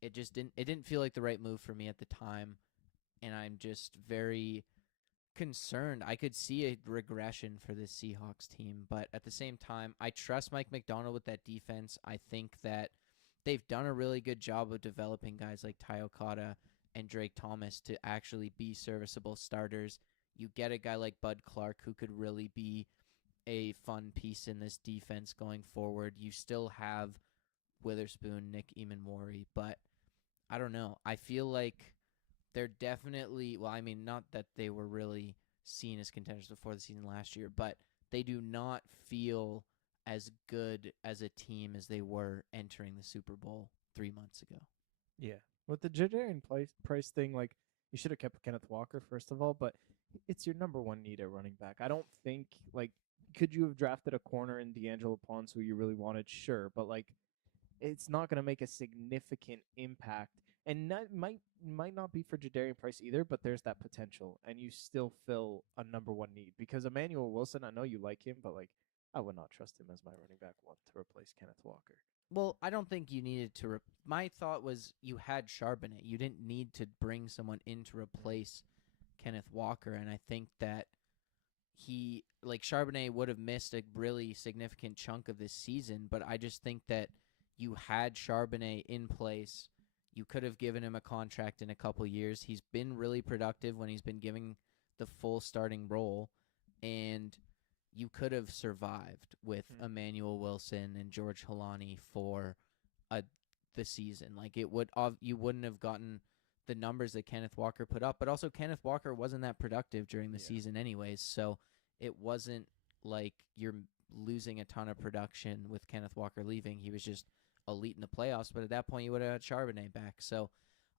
it didn't feel like the right move for me at the time, and I'm just very concerned. I could see a regression for this Seahawks team, but at the same time, I trust Mike McDonald with that defense. I think that they've done a really good job of developing guys like Ty Okada and Drake Thomas to actually be serviceable starters. You get a guy like Bud Clark who could really be a fun piece in this defense going forward. You still have Witherspoon, Nick Emanwari, but I don't know. I feel like they're definitely, well, I mean, not that they were really seen as contenders before the season last year, but they do not feel as good as a team as they were entering the Super Bowl 3 months ago. Yeah. With the Jadarian Price thing, like, you should have kept Kenneth Walker, first of all, but it's your number one need at running back. I don't think, like, could you have drafted a corner in D'Angelo Ponce who you really wanted? Sure. But, like, it's not going to make a significant impact. And that might not be for Jadarian Price either, but there's that potential, and you still fill a number one need because Emmanuel Wilson. I know you like him, but like I would not trust him as my running back one to replace Kenneth Walker. Well, I don't think you needed to. My thought was you had Charbonnet. You didn't need to bring someone in to replace Kenneth Walker, and I think that Charbonnet would have missed a really significant chunk of this season, but I just think that you had Charbonnet in place. You could have given him a contract in a couple years. He's been really productive when he's been giving the full starting role, and you could have survived with Emmanuel Wilson and George Halani for the season. Like you wouldn't have gotten the numbers that Kenneth Walker put up, but also Kenneth Walker wasn't that productive during the season anyways, so it wasn't like you're losing a ton of production with Kenneth Walker leaving. He was just elite in the playoffs, but at that point you would have had Charbonnet back. So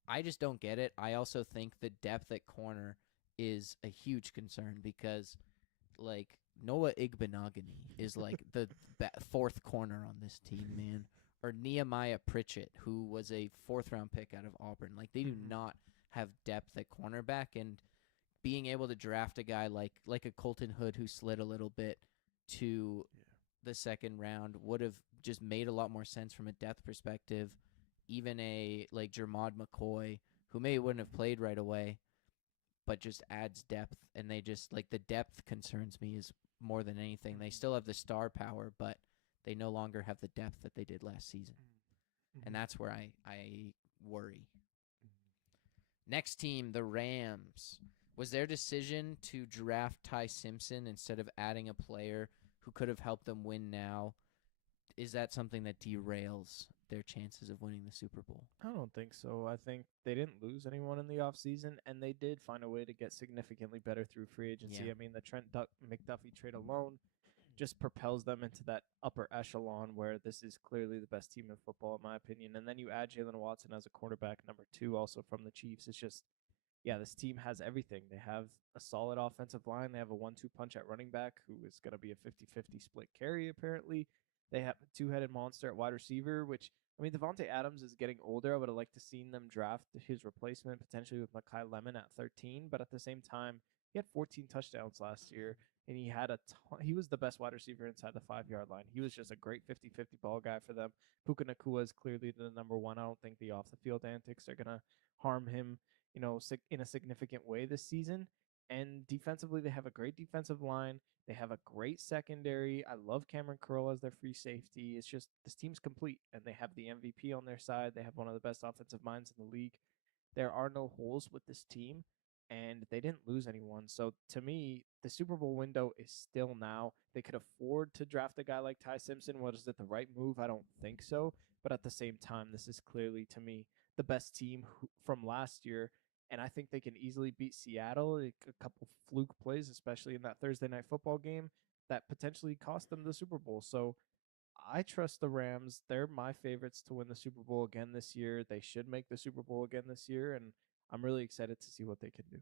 I just don't get it. I also think the depth at corner is a huge concern because like Noah Igbenogany is like the fourth corner on this team, man. Or Nehemiah Pritchett, who was a fourth-round pick out of Auburn. Like they do not have depth at cornerback, and being able to draft a guy like a Colton Hood who slid a little bit to the second round would have just made a lot more sense from a depth perspective. Even a like Jermod McCoy, who maybe wouldn't have played right away, but just adds depth. And they just like the depth concerns me is more than anything. They still have the star power, but they no longer have the depth that they did last season. And that's where I worry. Next team, the Rams. Was their decision to draft Ty Simpson instead of adding a player who could have helped them win now, is that something that derails their chances of winning the Super Bowl? I don't think so. I think they didn't lose anyone in the offseason, and they did find a way to get significantly better through free agency. Yeah. I mean, the Trent McDuffie trade alone just propels them into that upper echelon where this is clearly the best team in football, in my opinion. And then you add Jalen Watson as a quarterback, number 2, also from the Chiefs. It's just, yeah, this team has everything. They have a solid offensive line. They have a 1-2 punch at running back who is going to be a 50-50 split carry, apparently. They have a two-headed monster at wide receiver, which, I mean, Devontae Adams is getting older. I would have liked to seen them draft his replacement potentially with Mekhi Lemon at 13, but at the same time, he had 14 touchdowns last year, and he had he was the best wide receiver inside the 5-yard line. He was just a great 50-50 ball guy for them. Puka Nacua is clearly the number 1. I don't think the off-the-field antics are going to harm him, in a significant way this season. And defensively, they have a great defensive line. They have a great secondary. I love Cameron Curl as their free safety. It's just this team's complete, and they have the MVP on their side. They have one of the best offensive minds in the league. There are no holes with this team, and they didn't lose anyone. So to me, the Super Bowl window is still now. They could afford to draft a guy like Ty Simpson. Was it the right move? I don't think so. But at the same time, this is clearly, to me, the best team from last year. And I think they can easily beat Seattle. A couple fluke plays, especially in that Thursday night football game, that potentially cost them the Super Bowl. So I trust the Rams. They're my favorites to win the Super Bowl again this year. They should make the Super Bowl again this year, and I'm really excited to see what they can do.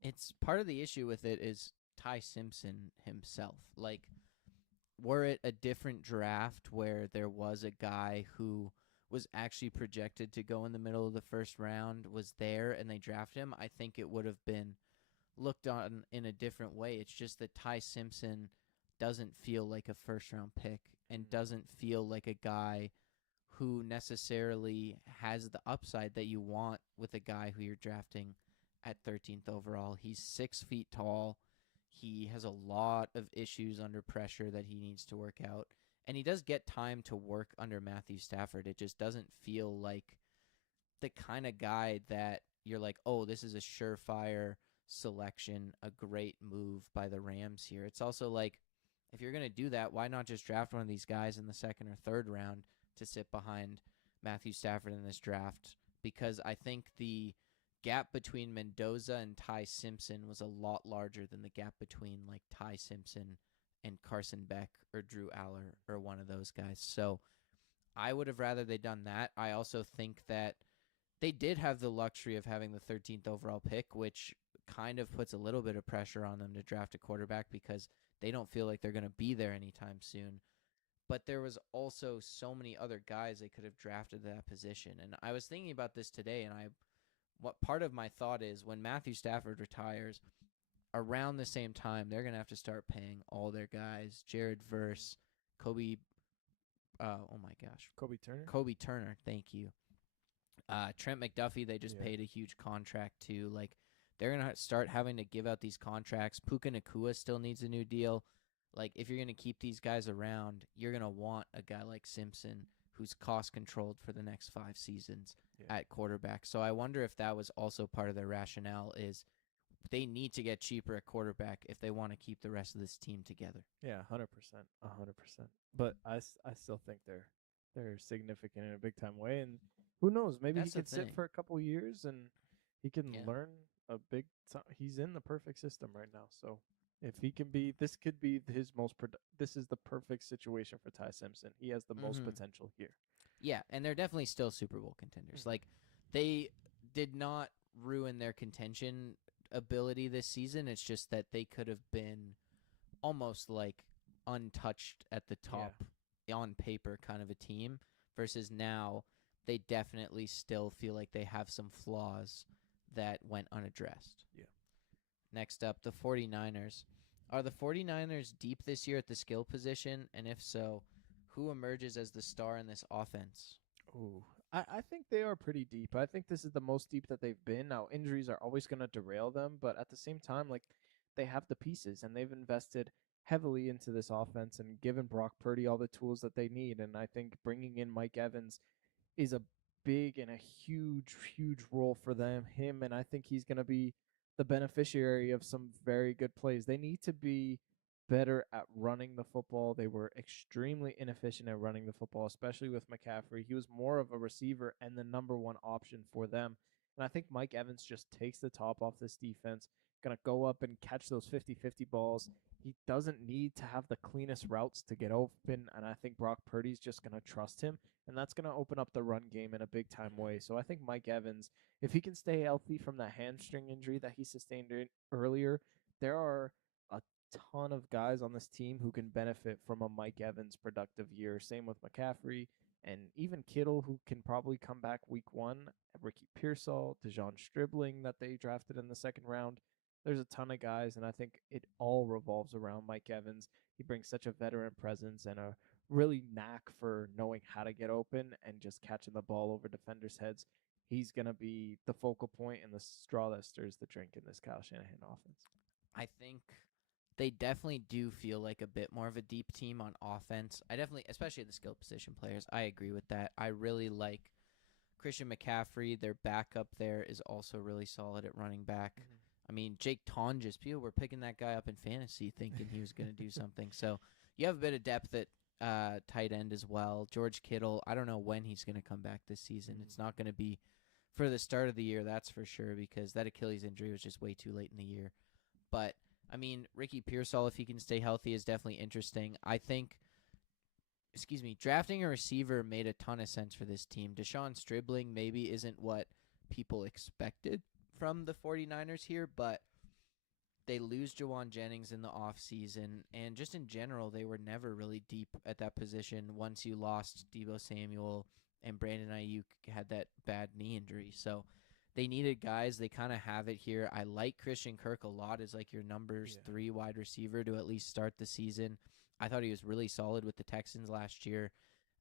It's part of the issue with it is Ty Simpson himself. Like, were it a different draft where there was a guy who was actually projected to go in the middle of the first round, was there, and they draft him, I think it would have been looked on in a different way. It's just that Ty Simpson doesn't feel like a first-round pick and doesn't feel like a guy who necessarily has the upside that you want with a guy who you're drafting at 13th overall. He's 6 feet tall. He has a lot of issues under pressure that he needs to work out. And he does get time to work under Matthew Stafford. It just doesn't feel like the kind of guy that you're like, oh, this is a surefire selection, a great move by the Rams here. It's also like, if you're going to do that, why not just draft one of these guys in the second or third round to sit behind Matthew Stafford in this draft? Because I think the gap between Mendoza and Ty Simpson was a lot larger than the gap between like Ty Simpson and Carson Beck or Drew Aller or one of those guys. So I would have rather they done that. I also think that they did have the luxury of having the 13th overall pick, which kind of puts a little bit of pressure on them to draft a quarterback because they don't feel like they're going to be there anytime soon. But there was also so many other guys they could have drafted that position. And I was thinking about this today, and what part of my thought is when Matthew Stafford retires, around the same time, they're going to have to start paying all their guys. Jared Verse, Kobe, oh my gosh. Kobe Turner, thank you. Trent McDuffie, they just paid a huge contract to. Like, they're going to start having to give out these contracts. Puka Nacua still needs a new deal. Like, if you're going to keep these guys around, you're going to want a guy like Simpson who's cost-controlled for the next 5 seasons at quarterback. So I wonder if that was also part of their rationale is they need to get cheaper at quarterback if they want to keep the rest of this team together. Yeah, 100%. 100%. But I still think they're significant in a big-time way. And who knows? Maybe That's he could sit for a couple years and he can learn a big time. He's in the perfect system right now. So if he can be, this could be his most, this is the perfect situation for Ty Simpson. He has the most potential here. Yeah, and they're definitely still Super Bowl contenders. Like, they did not ruin their contention ability this season. It's just that they could have been almost like untouched at the top on paper kind of a team versus now they definitely still feel like they have some flaws that went unaddressed. Yeah. Next up, the 49ers. Are the 49ers deep this year at the skill position? And if so, who emerges as the star in this offense? Ooh. I think they are pretty deep. I think this is the most deep that they've been. Now, injuries are always going to derail them, but at the same time, like, they have the pieces and they've invested heavily into this offense and given Brock Purdy all the tools that they need. And I think bringing in Mike Evans is a big and a huge, huge role for him, and I think he's going to be the beneficiary of some very good plays. They need to be better at running the football. They were extremely inefficient at running the football, especially with McCaffrey. He was more of a receiver and the number one option for them. And I think Mike Evans just takes the top off this defense, going to go up and catch those 50-50 balls. He doesn't need to have the cleanest routes to get open, and I think Brock Purdy's just going to trust him, and that's going to open up the run game in a big-time way. So I think Mike Evans, if he can stay healthy from that hamstring injury that he sustained earlier, there are a ton of guys on this team who can benefit from a Mike Evans productive year. Same with McCaffrey and even Kittle, who can probably come back week one. Ricky Pearsall, Dejon Stribling that they drafted in the second round. There's a ton of guys, and I think it all revolves around Mike Evans. He brings such a veteran presence and a really knack for knowing how to get open and just catching the ball over defenders' heads. He's going to be the focal point and the straw that stirs the drink in this Kyle Shanahan offense. I think they definitely do feel like a bit more of a deep team on offense. I definitely, especially the skill position players, I agree with that. I really like Christian McCaffrey. Their backup there is also really solid at running back. Mm-hmm. I mean, Jake Tonjes, people were picking that guy up in fantasy thinking he was going to do something. So you have a bit of depth at tight end as well. George Kittle, I don't know when he's going to come back this season. It's not going to be for the start of the year, that's for sure, because that Achilles injury was just way too late in the year. But, I mean, Ricky Pearsall, if he can stay healthy, is definitely interesting. I think, drafting a receiver made a ton of sense for this team. Dejon Stribling maybe isn't what people expected from the 49ers here, but they lose Jawan Jennings in the offseason, and just in general, they were never really deep at that position once you lost Deebo Samuel and Brandon Ayuk had that bad knee injury. So they needed guys. They kind of have it here. I like Christian Kirk a lot as like your numbers 3 wide receiver to at least start the season. I thought he was really solid with the Texans last year.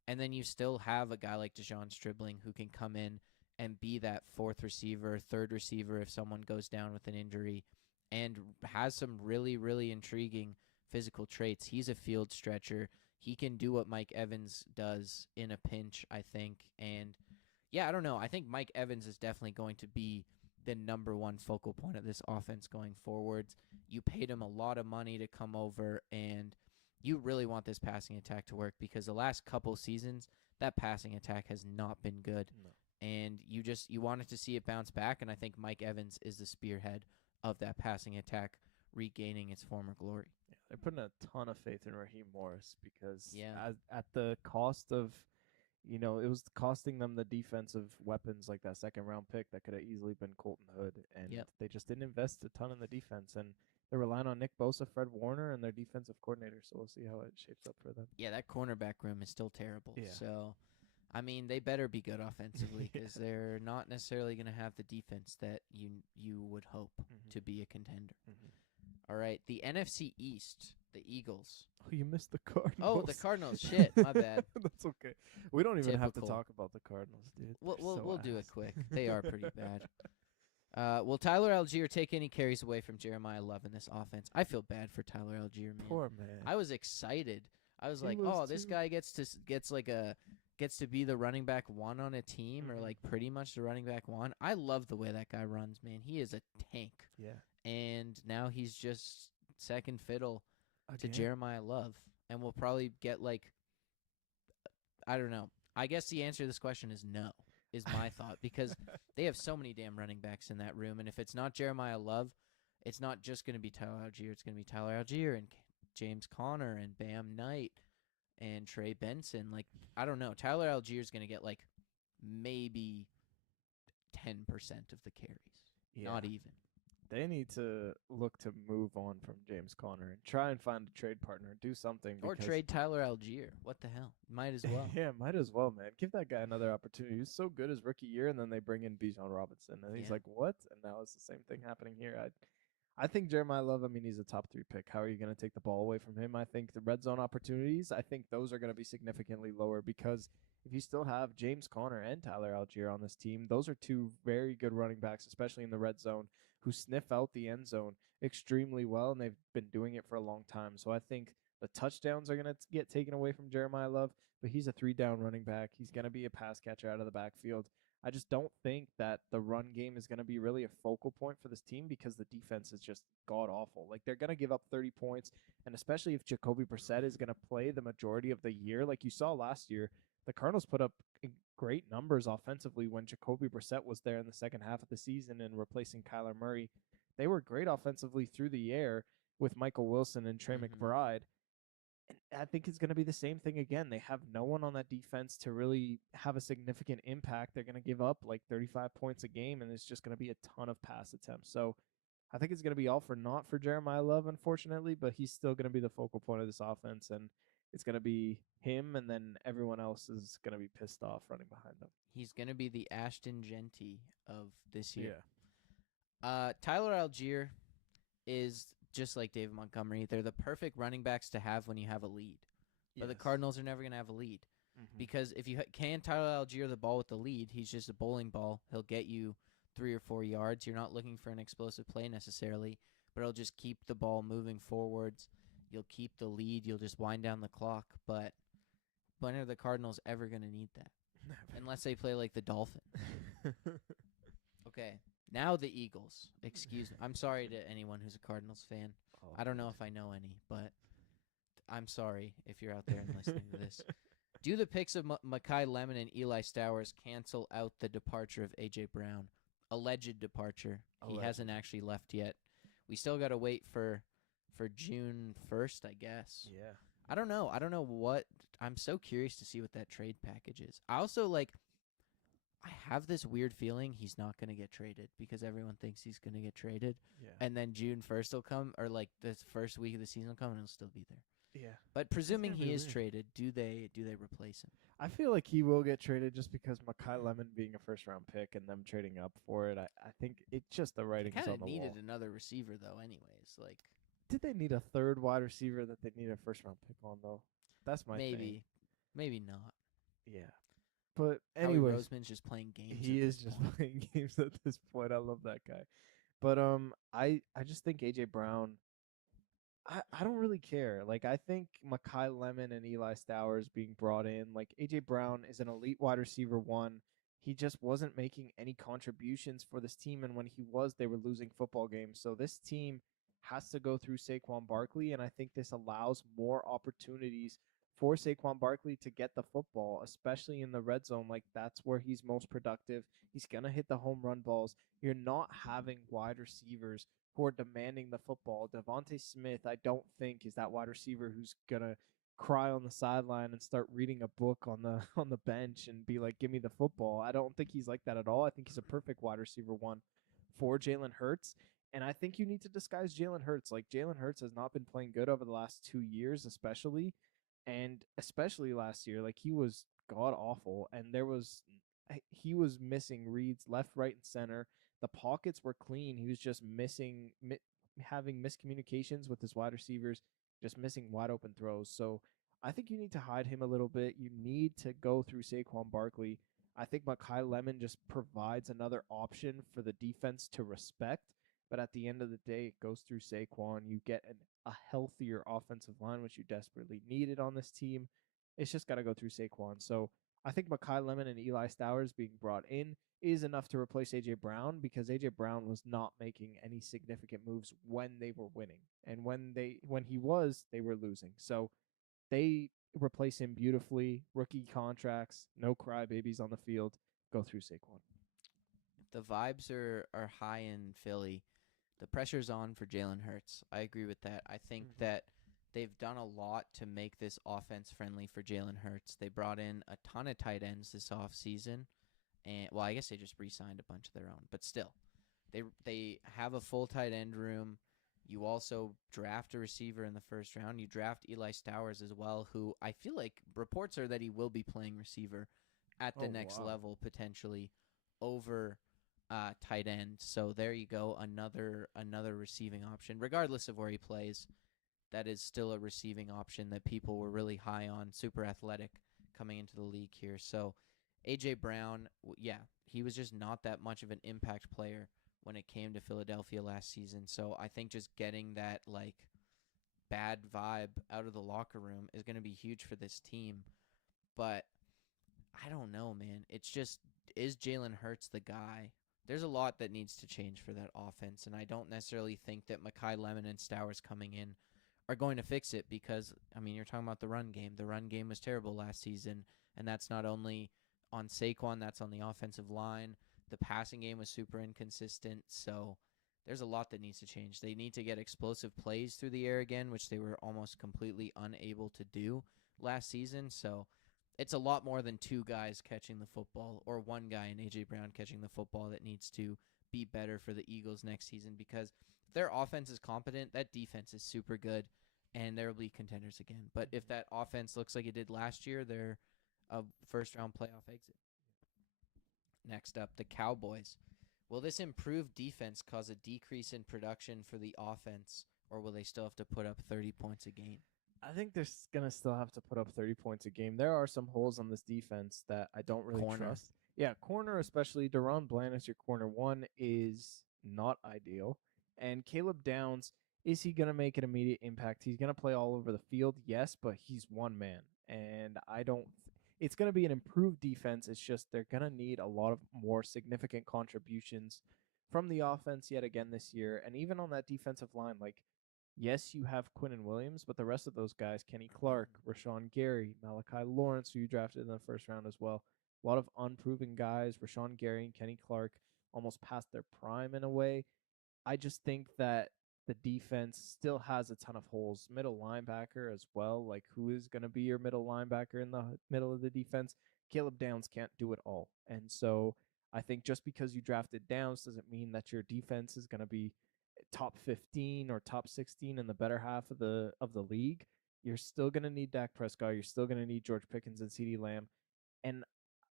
And then you still have a guy like Dejon Stribling who can come in and be that 4th receiver, 3rd receiver if someone goes down with an injury, and has some really, really intriguing physical traits. He's a field stretcher. He can do what Mike Evans does in a pinch, I think. And, yeah, I don't know. I think Mike Evans is definitely going to be the number one focal point of this offense going forwards. You paid him a lot of money to come over, and you really want this passing attack to work because the last couple seasons, that passing attack has not been good. No. And you wanted to see it bounce back, and I think Mike Evans is the spearhead of that passing attack regaining its former glory. Yeah, they're putting a ton of faith in Raheem Morris because at the cost of, it was costing them the defensive weapons like that second-round pick that could have easily been Colton Hood, and they just didn't invest a ton in the defense, and they're relying on Nick Bosa, Fred Warner, and their defensive coordinator, so we'll see how it shapes up for them. Yeah, that cornerback room is still terrible. Yeah. So, I mean, they better be good offensively because they're not necessarily going to have the defense that you would hope to be a contender. All right, the NFC East, the Eagles. Oh, you missed the Cardinals. Oh, the Cardinals. Shit, my bad. That's okay. We don't even have to Typical. talk about the Cardinals, dude. We'll do it quick. They are pretty bad. Will Tyler Algier take any carries away from Jeremiah Love in this offense? I feel bad for Tyler Algier, man. Poor man. I was excited. I was like, oh, this guy gets to be the running back 1 on a team, or like pretty much the running back 1. I love the way that guy runs, man. He is a tank. Yeah. And now he's just second fiddle to Jeremiah Love, and we'll probably get I don't know. I guess the answer to this question is no, is my thought, because they have so many damn running backs in that room, and if it's not Jeremiah Love, it's not just going to be Tyler Algier. It's going to be Tyler Algier and James Conner and Bam Knight and Trey Benson. Like, I don't know. Tyler Algier is going to get maybe 10% of the carries. Yeah. Not even. They need to look to move on from James Conner and try and find a trade partner, do something Or because trade Tyler Algier. What the hell? Might as well. yeah, might as well, man. Give that guy another opportunity. He was so good his rookie year, and then they bring in Bijan Robinson, and he's Yeah. like, "What?" And now it's the same thing happening here. I think Jeremiah Love. I mean, he's a top 3 pick. How are you going to take the ball away from him? I think the red zone opportunities. I think those are going to be significantly lower because if you still have James Conner and Tyler Algier on this team, those are two very good running backs, especially in the red zone, who sniff out the end zone extremely well, and they've been doing it for a long time. So I think the touchdowns are going to get taken away from Jeremiah Love, but he's a 3 down running back. He's going to be a pass catcher out of the backfield. I just don't think that the run game is going to be really a focal point for this team because the defense is just god awful. Like they're going to give up 30 points, and especially if Jacoby Brissett is going to play the majority of the year, like you saw last year, the Cardinals put up great numbers offensively when Jacoby Brissett was there in the second half of the season and replacing Kyler Murray. They were great offensively through the air with Michael Wilson and Trey Mm-hmm. McBride. And I think it's going to be the same thing again. They have no one on that defense to really have a significant impact. They're going to give up like 35 points a game, and it's just going to be a ton of pass attempts. So I think it's going to be all for naught for Jeremiah Love, unfortunately, but he's still going to be the focal point of this offense, and it's going to be him, and then everyone else is going to be pissed off running behind him. He's going to be the Ashton Genty of this year. Yeah. Tyler Algier is just like David Montgomery. They're the perfect running backs to have when you have a lead. But the Cardinals are never going to have a lead. Because if you can Tyler Algier the ball with the lead, he's just a bowling ball. He'll get you 3 or 4 yards. You're not looking for an explosive play necessarily, but it'll just keep the ball moving forwards. You'll keep the lead. You'll just wind down the clock. But when are the Cardinals ever going to need that? Unless they play like the Dolphins. Okay, now the Eagles. Excuse me. I'm sorry to anyone who's a Cardinals fan. I don't know if I know any, but I'm sorry if you're out there and listening to this. Do the picks of Mekhi Lemon and Eli Stowers cancel out the departure of A.J. Brown? Alleged departure. He hasn't actually left yet. We still got to wait for June 1st, I guess. Yeah. I don't know. I don't know what. I'm so curious to see what that trade package is. I also, I have this weird feeling he's not going to get traded because everyone thinks he's going to get traded. Yeah. And then June 1st will come, or this first week of the season will come, and he'll still be there. Yeah. But presuming he is weird. traded, do they replace him? I feel like he will get traded just because Mekhi Lemon being a first-round pick and them trading up for it. I think it's just the They writing's kind on of the needed wall. another receiver, though, anyways. Did they need a third wide receiver that they need a first-round pick on, though? That's my thing. Maybe not. Yeah. But Howie anyways, Roseman's just playing games. he is just playing games at this point. I love that guy. But I just think AJ Brown. I don't really care. Like I think Mekhi Lemon and Eli Stowers being brought in. Like AJ Brown is an elite wide receiver one. He just wasn't making any contributions for this team, and when he was, they were losing football games. So this team has to go through Saquon Barkley, and I think this allows more opportunities for Saquon Barkley to get the football, especially in the red zone. Like that's where he's most productive. He's gonna hit the home run balls. You're not having wide receivers who are demanding the football. Devontae Smith, I don't think, is that wide receiver who's gonna cry on the sideline and start reading a book on the on the bench and be like, "Give me the football." I don't think he's like that at all. I think he's a perfect wide receiver one for Jalen Hurts. And I think you need to disguise Jalen Hurts. Like Jalen Hurts has not been playing good over the last 2 years, especially, and especially last year. Like he was god awful, and he was missing reads left, right, and center. The pockets were clean. He was just having miscommunications with his wide receivers, just missing wide open throws. So I think you need to hide him a little bit. You need to go through Saquon Barkley. I think Mekhi Lemon just provides another option for the defense to respect. But at the end of the day, it goes through Saquon. You get a healthier offensive line, which you desperately needed on this team. It's just got to go through Saquon. So I think Mekhi Lemon and Eli Stowers being brought in is enough to replace AJ Brown because AJ Brown was not making any significant moves when they were winning, and when he was, they were losing. So they replace him beautifully. Rookie contracts, no crybabies on the field. Go through Saquon. The vibes are high in Philly. The pressure's on for Jalen Hurts. I agree with that. I think that they've done a lot to make this offense friendly for Jalen Hurts. They brought in a ton of tight ends this offseason. And, well, I guess they just re-signed a bunch of their own. But still, They have a full tight end room. You also draft a receiver in the first round. You draft Eli Stowers as well, who I feel like reports are that he will be playing receiver at the Oh next wow. level potentially over tight end. So there you go, another receiving option, regardless of where he plays. That is still a receiving option that people were really high on. Super athletic coming into the league here. So AJ Brown, yeah, he was just not that much of an impact player when it came to Philadelphia last season. So I think just getting that like bad vibe out of the locker room is going to be huge for this team. But I don't know, man. It's just, is Jalen Hurts the guy? There's a lot that needs to change for that offense, and I don't necessarily think that Mekhi Lemon and Stowers coming in are going to fix it because, I mean, you're talking about the run game. The run game was terrible last season, and that's not only on Saquon, that's on the offensive line. The passing game was super inconsistent, so there's a lot that needs to change. They need to get explosive plays through the air again, which they were almost completely unable to do last season, so it's a lot more than two guys catching the football or one guy in AJ Brown catching the football that needs to be better for the Eagles next season because if their offense is competent, that defense is super good and they'll be contenders again. But if that offense looks like it did last year, they're a first round playoff exit. Next up, the Cowboys. Will this improved defense cause a decrease in production for the offense or will they still have to put up 30 points a game? I think they're gonna still have to put up 30 points a game. There are some holes on this defense that I don't really Corner. trust. Yeah, corner especially. Deron Bland as your corner one is not ideal. And Caleb Downs, is he gonna make an immediate impact? He's gonna play all over the field, yes, but he's one man, and I don't. It's gonna be an improved defense. It's just they're gonna need a lot of more significant contributions from the offense yet again this year, and even on that defensive line, like yes, you have Quinnen Williams, but the rest of those guys, Kenny Clark, Rashawn Gary, Malachi Lawrence, who you drafted in the first round as well. A lot of unproven guys. Rashawn Gary and Kenny Clark almost past their prime in a way. I just think that the defense still has a ton of holes. Middle linebacker as well. Like, who is going to be your middle linebacker in the middle of the defense? Caleb Downs can't do it all. And so I think just because you drafted Downs doesn't mean that your defense is going to be top 15 or top 16 in the better half of the league. You're still going to need Dak Prescott. You're still going to need George Pickens and CeeDee Lamb. And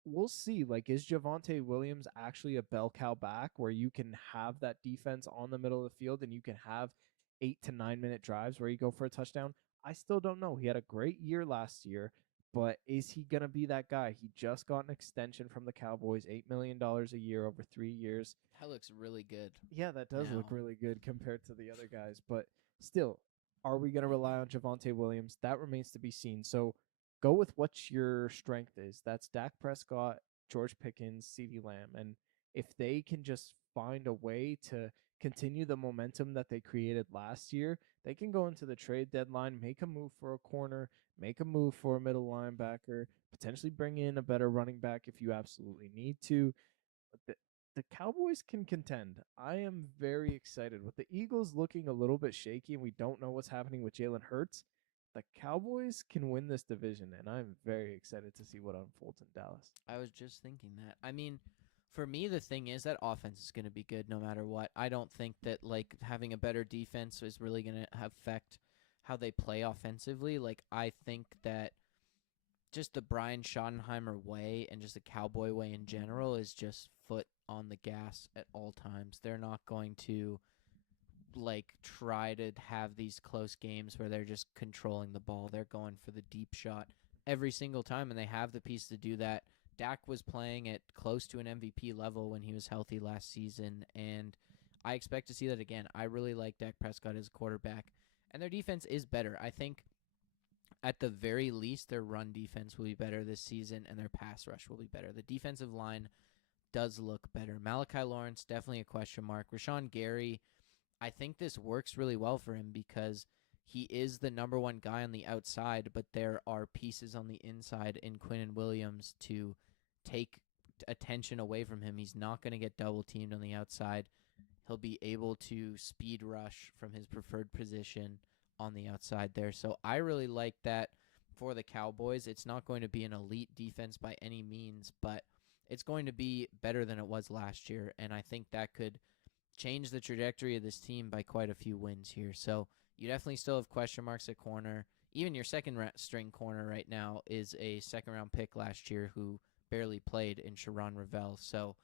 we'll see. Like, is Javonte Williams actually a bell cow back where you can have that defense on the middle of the field and you can have 8 to 9 minute drives where you go for a touchdown? I still don't know. He had a great year last year, but is he going to be that guy? He just got an extension from the Cowboys, $8 million a year over 3 years. That looks really good Yeah, that does look now. really good compared to the other guys. But still, are we going to rely on Javonte Williams? That remains to be seen. So go with what your strength is. That's Dak Prescott, George Pickens, CeeDee Lamb. And if they can just find a way to continue the momentum that they created last year, they can go into the trade deadline, make a move for a corner, make a move for a middle linebacker, potentially bring in a better running back if you absolutely need to. The Cowboys can contend. I am very excited. With the Eagles looking a little bit shaky and we don't know what's happening with Jalen Hurts, the Cowboys can win this division, and I'm very excited to see what unfolds in Dallas. I was just thinking that. I mean, for me, the thing is that offense is going to be good no matter what. I don't think that like having a better defense is really going to affect how they play offensively. Like I think that just the Brian Schottenheimer way and just the Cowboy way in general is just foot on the gas at all times. They're not going to like try to have these close games where they're just controlling the ball. They're going for the deep shot every single time, and they have the piece to do that. Dak was playing at close to an MVP level when he was healthy last season, and I expect to see that again. I really like Dak Prescott as a quarterback, and their defense is better. I think at the very least, their run defense will be better this season, and their pass rush will be better. The defensive line does look better. Malachi Lawrence, definitely a question mark. Rashawn Gary, I think this works really well for him because he is the number one guy on the outside, but there are pieces on the inside in Quinnen Williams to take attention away from him. He's not going to get double teamed on the outside. He'll be able to speed rush from his preferred position on the outside there. So I really like that for the Cowboys. It's not going to be an elite defense by any means, but it's going to be better than it was last year, and I think that could change the trajectory of this team by quite a few wins here. So you definitely still have question marks at corner. Even your second string corner right now is a second round pick last year who barely played in Sharon Ravel. So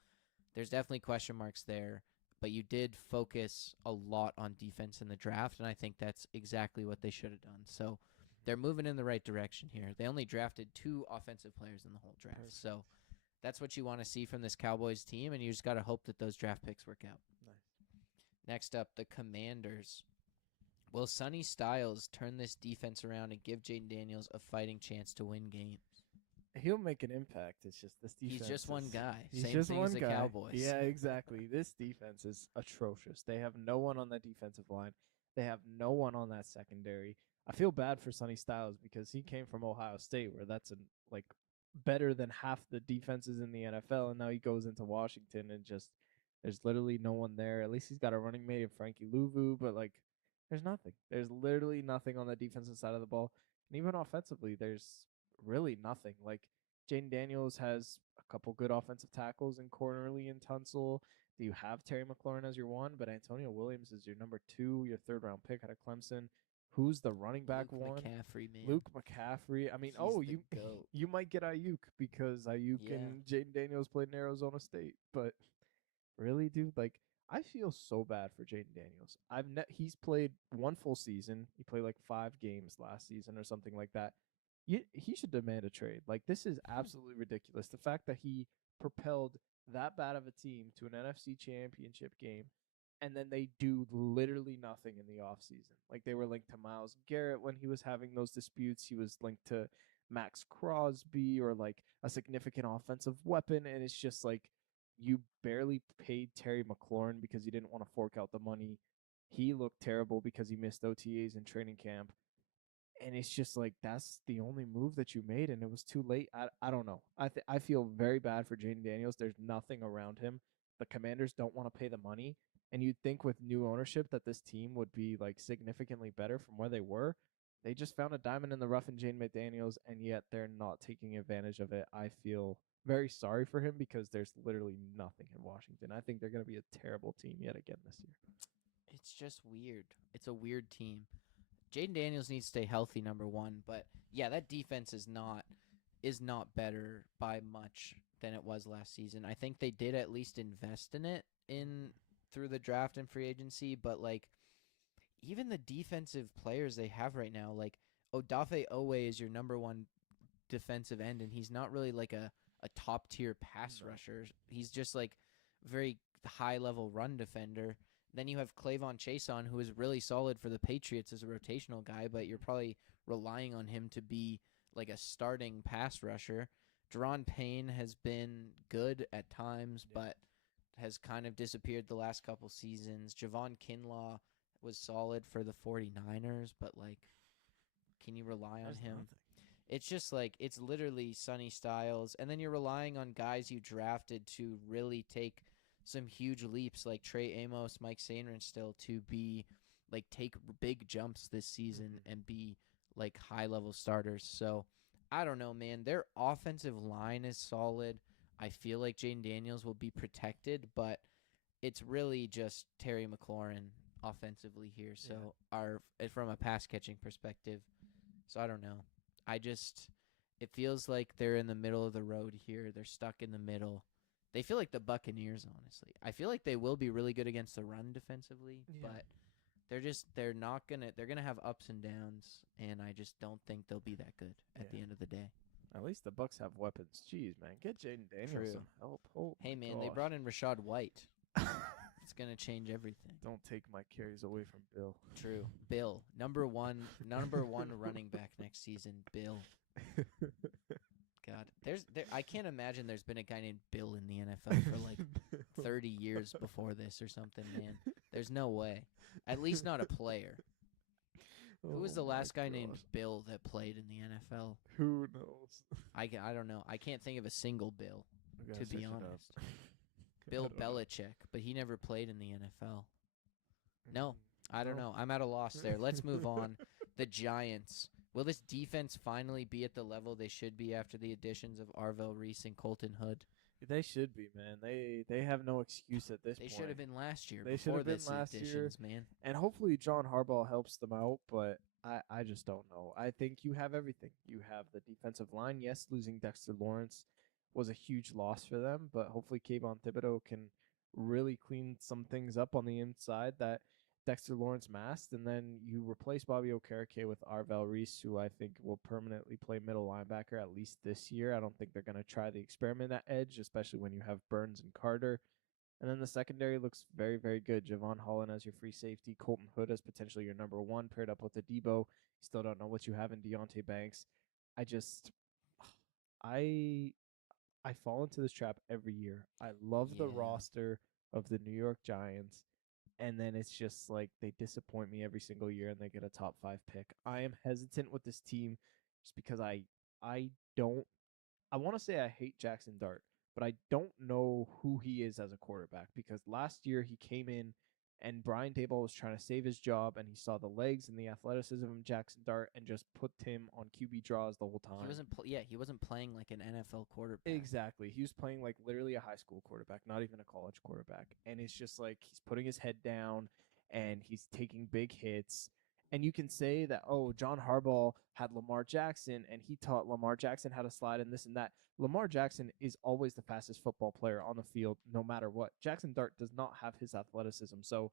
there's definitely question marks there. But you did focus a lot on defense in the draft, and I think that's exactly what they should have done. So they're moving in the right direction here. They only drafted 2 offensive players in the whole draft. So that's what you want to see from this Cowboys team, and you just got to hope that those draft picks work out. Nice. Next up, the Commanders. Will Sonny Styles turn this defense around and give Jaden Daniels a fighting chance to win games? He'll make an impact. It's just this defense. He's just one guy. He's Same just thing one as the guy. Cowboys. Yeah, exactly. This defense is atrocious. They have no one on that defensive line. They have no one on that secondary. I feel bad for Sonny Styles because he came from Ohio State, where that's like better than half the defenses in the NFL, and now he goes into Washington and just there's literally no one there. At least he's got a running mate in Frankie Louvu, but like there's nothing. There's literally nothing on the defensive side of the ball, and even offensively, there's really nothing. Like Jaden Daniels has a couple good offensive tackles in Cornerly and Tunsil. Do you have Terry McLaurin as your one? But Antonio Williams is your number 2, your 3rd-round pick out of Clemson. Who's the running back Luke one? McCaffrey, man. Luke McCaffrey. I mean, He's the GOAT. you might get Ayuk because Ayuk Yeah. and Jaden Daniels played in Arizona State. But really, dude, like I feel so bad for Jaden Daniels. He's played one full season. He played like 5 games last season or something like that. He should demand a trade. Like this is absolutely ridiculous. The fact that he propelled that bad of a team to an NFC championship game and then they do literally nothing in the offseason. Like they were linked to Myles Garrett when he was having those disputes. He was linked to Max Crosby or like a significant offensive weapon. And it's just like you barely paid Terry McLaurin because you didn't want to fork out the money. He looked terrible because he missed OTAs in training camp. And it's just like that's the only move that you made, and it was too late. I don't know. I feel very bad for Jaden Daniels. There's nothing around him. The Commanders don't want to pay the money, and you'd think with new ownership that this team would be like significantly better from where they were. They just found a diamond in the rough in Jaden McDaniels, and yet they're not taking advantage of it. I feel very sorry for him because there's literally nothing in Washington. I think they're going to be a terrible team yet again this year. It's just weird. It's a weird team. Jaden Daniels needs to stay healthy, number 1. But yeah, that defense is not better by much than it was last season. I think they did at least invest in it through the draft and free agency, but like even the defensive players they have right now, like Odafe Owe is your number 1 defensive end, and he's not really like a top tier pass rusher. He's just like very high level run defender. Then you have Clavon Chason, who is really solid for the Patriots as a rotational guy, but you're probably relying on him to be like a starting pass rusher. Deron Payne has been good at times, but has kind of disappeared the last couple seasons. Javon Kinlaw was solid for the 49ers, but like, can you rely on him? Nothing. It's just like, it's literally Sonny Styles, and then you're relying on guys you drafted to really take some huge leaps like Trey Amos, Mike Sainristil still to be like take big jumps this season and be like high level starters. So I don't know, man. Their offensive line is solid. I feel like Jaden Daniels will be protected, but it's really just Terry McLaurin offensively here. So from a pass catching perspective. So I don't know. It feels like they're in the middle of the road here. They're stuck in the middle. They feel like the Buccaneers, honestly. I feel like they will be really good against the run defensively, but they're gonna have ups and downs, and I just don't think they'll be that good at the end of the day. At least the Bucks have weapons. Jeez, man, get Jaden Daniels some help. Oh, hey, man, they brought in Rashad White. It's gonna change everything. Don't take my carries away from Bill. True, Bill, number one running back next season. Bill. God, I can't imagine there's been a guy named Bill in the NFL for like 30 years before this or something, man. There's no way. At least not a player. Who was the last guy named Bill that played in the NFL? Who knows? I don't know. I can't think of a single Bill, to be honest. Bill Belichick, but he never played in the NFL. No, I don't know. I'm at a loss there. Let's move on. The Giants. Will this defense finally be at the level they should be after the additions of Arvell Reese and Colton Hood? They should be, man. They have no excuse at this They should point. have been last year They should before have been this last year, additions, man. and hopefully John Harbaugh helps them out. But I just don't know. I think you have everything. You have the defensive line. Yes, losing Dexter Lawrence was a huge loss for them, but hopefully Kayvon Thibodeau can really clean some things up on the inside that Dexter Lawrence masked, and then you replace Bobby Okereke with Arvel Reese, who I think will permanently play middle linebacker at least this year. I don't think they're going to try the experiment at edge, especially when you have Burns and Carter. And then the secondary looks very, very good. Javon Holland as your free safety, Colton Hood as potentially your number one, paired up with the Debo. Still don't know what you have in Deontay Banks. I just, I, I fall into this trap every year. I love the Yeah. roster of the New York Giants, and then it's just like they disappoint me every single year, and they get a top 5 pick. I am hesitant with this team just because I don't I want to say I hate Jackson Dart, but I don't know who he is as a quarterback because last year he came in and Brian Daboll was trying to save his job and he saw the legs and the athleticism of Jackson Dart and just put him on QB draws the whole He time. wasn't. He wasn't playing like an NFL quarterback. Exactly. He was playing like literally a high school quarterback, not even a college quarterback. And it's just like he's putting his head down and he's taking big hits. And you can say that, oh, John Harbaugh had Lamar Jackson and he taught Lamar Jackson how to slide and this and that. Lamar Jackson is always the fastest football player on the field, no matter what. Jackson Dart does not have his athleticism. So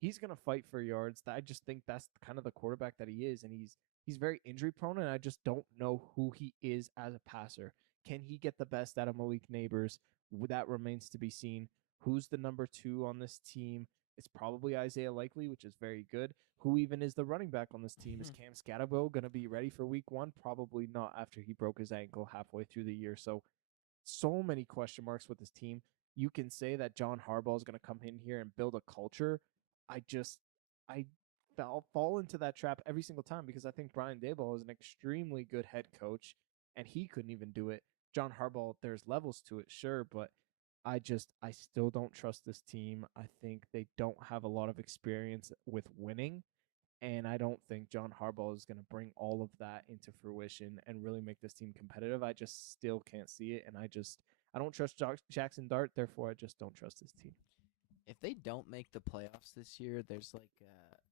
he's going to fight for yards. I just think that's kind of the quarterback that he is. And he's very injury prone. And I just don't know who he is as a passer. Can he get the best out of Malik Neighbors? That remains to be seen. Who's the number 2 on this team? It's probably Isaiah Likely, which is very good. Who even is the running back on this team? Is Cam Scatterbo going to be ready for week 1? Probably not after he broke his ankle halfway through the year. So many question marks with this team. You can say that John Harbaugh is going to come in here and build a culture. I fall into that trap every single time because I think Brian Daboll is an extremely good head coach and he couldn't even do it. John Harbaugh, there's levels to it, sure, but I still don't trust this team. I think they don't have a lot of experience with winning, and I don't think John Harbaugh is going to bring all of that into fruition and really make this team competitive. I just still can't see it, and I don't trust Jackson Dart. Therefore, I just don't trust this team. If they don't make the playoffs this year, there's like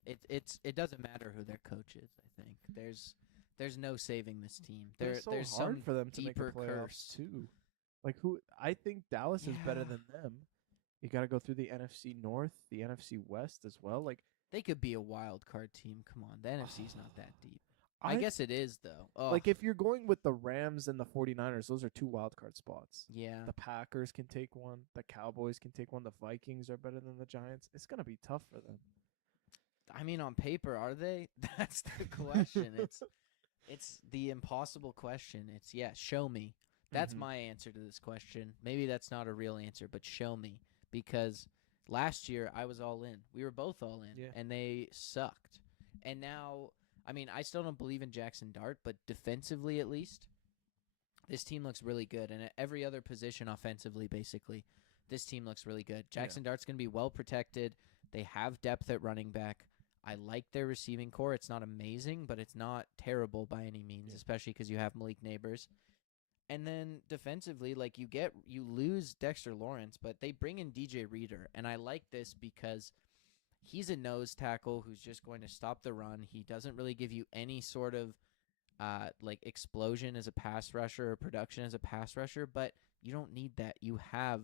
it doesn't matter who their coach is. I think there's no saving this team. It's so There's hard some for them to make the deeper playoffs curse. too. Like who? I think Dallas is better Yeah, than them. You got to go through the NFC North, the NFC West as well. Like they could be a wild card team. Come on, the NFC's not that deep. I I guess it is though. Oh, like if you're going with the Rams and the 49ers, those are 2 wild card spots. yeah. The Packers can take one, the Cowboys can take one, the Vikings are better than the Giants. It's going to be tough for them. I mean, on paper, are they? That's the question. It's the impossible question. It's show me. That's my answer to this question. Maybe that's not a real answer, but show me. Because last year I was all in. We were both all in, Yeah. and they sucked. And now, I mean, I still don't believe in Jackson Dart, but defensively at least, this team looks really good. And at every other position offensively, basically, this team looks really good. Jackson Dart's going to be well protected. They have depth at running back. I like their receiving core. It's not amazing, but it's not terrible by any means, especially because you have Malik Neighbors. And then defensively, like you lose Dexter Lawrence, but they bring in DJ Reader, and I like this because he's a nose tackle who's just going to stop the run. He doesn't really give you any sort of like explosion as a pass rusher or production as a pass rusher, but you don't need that. You have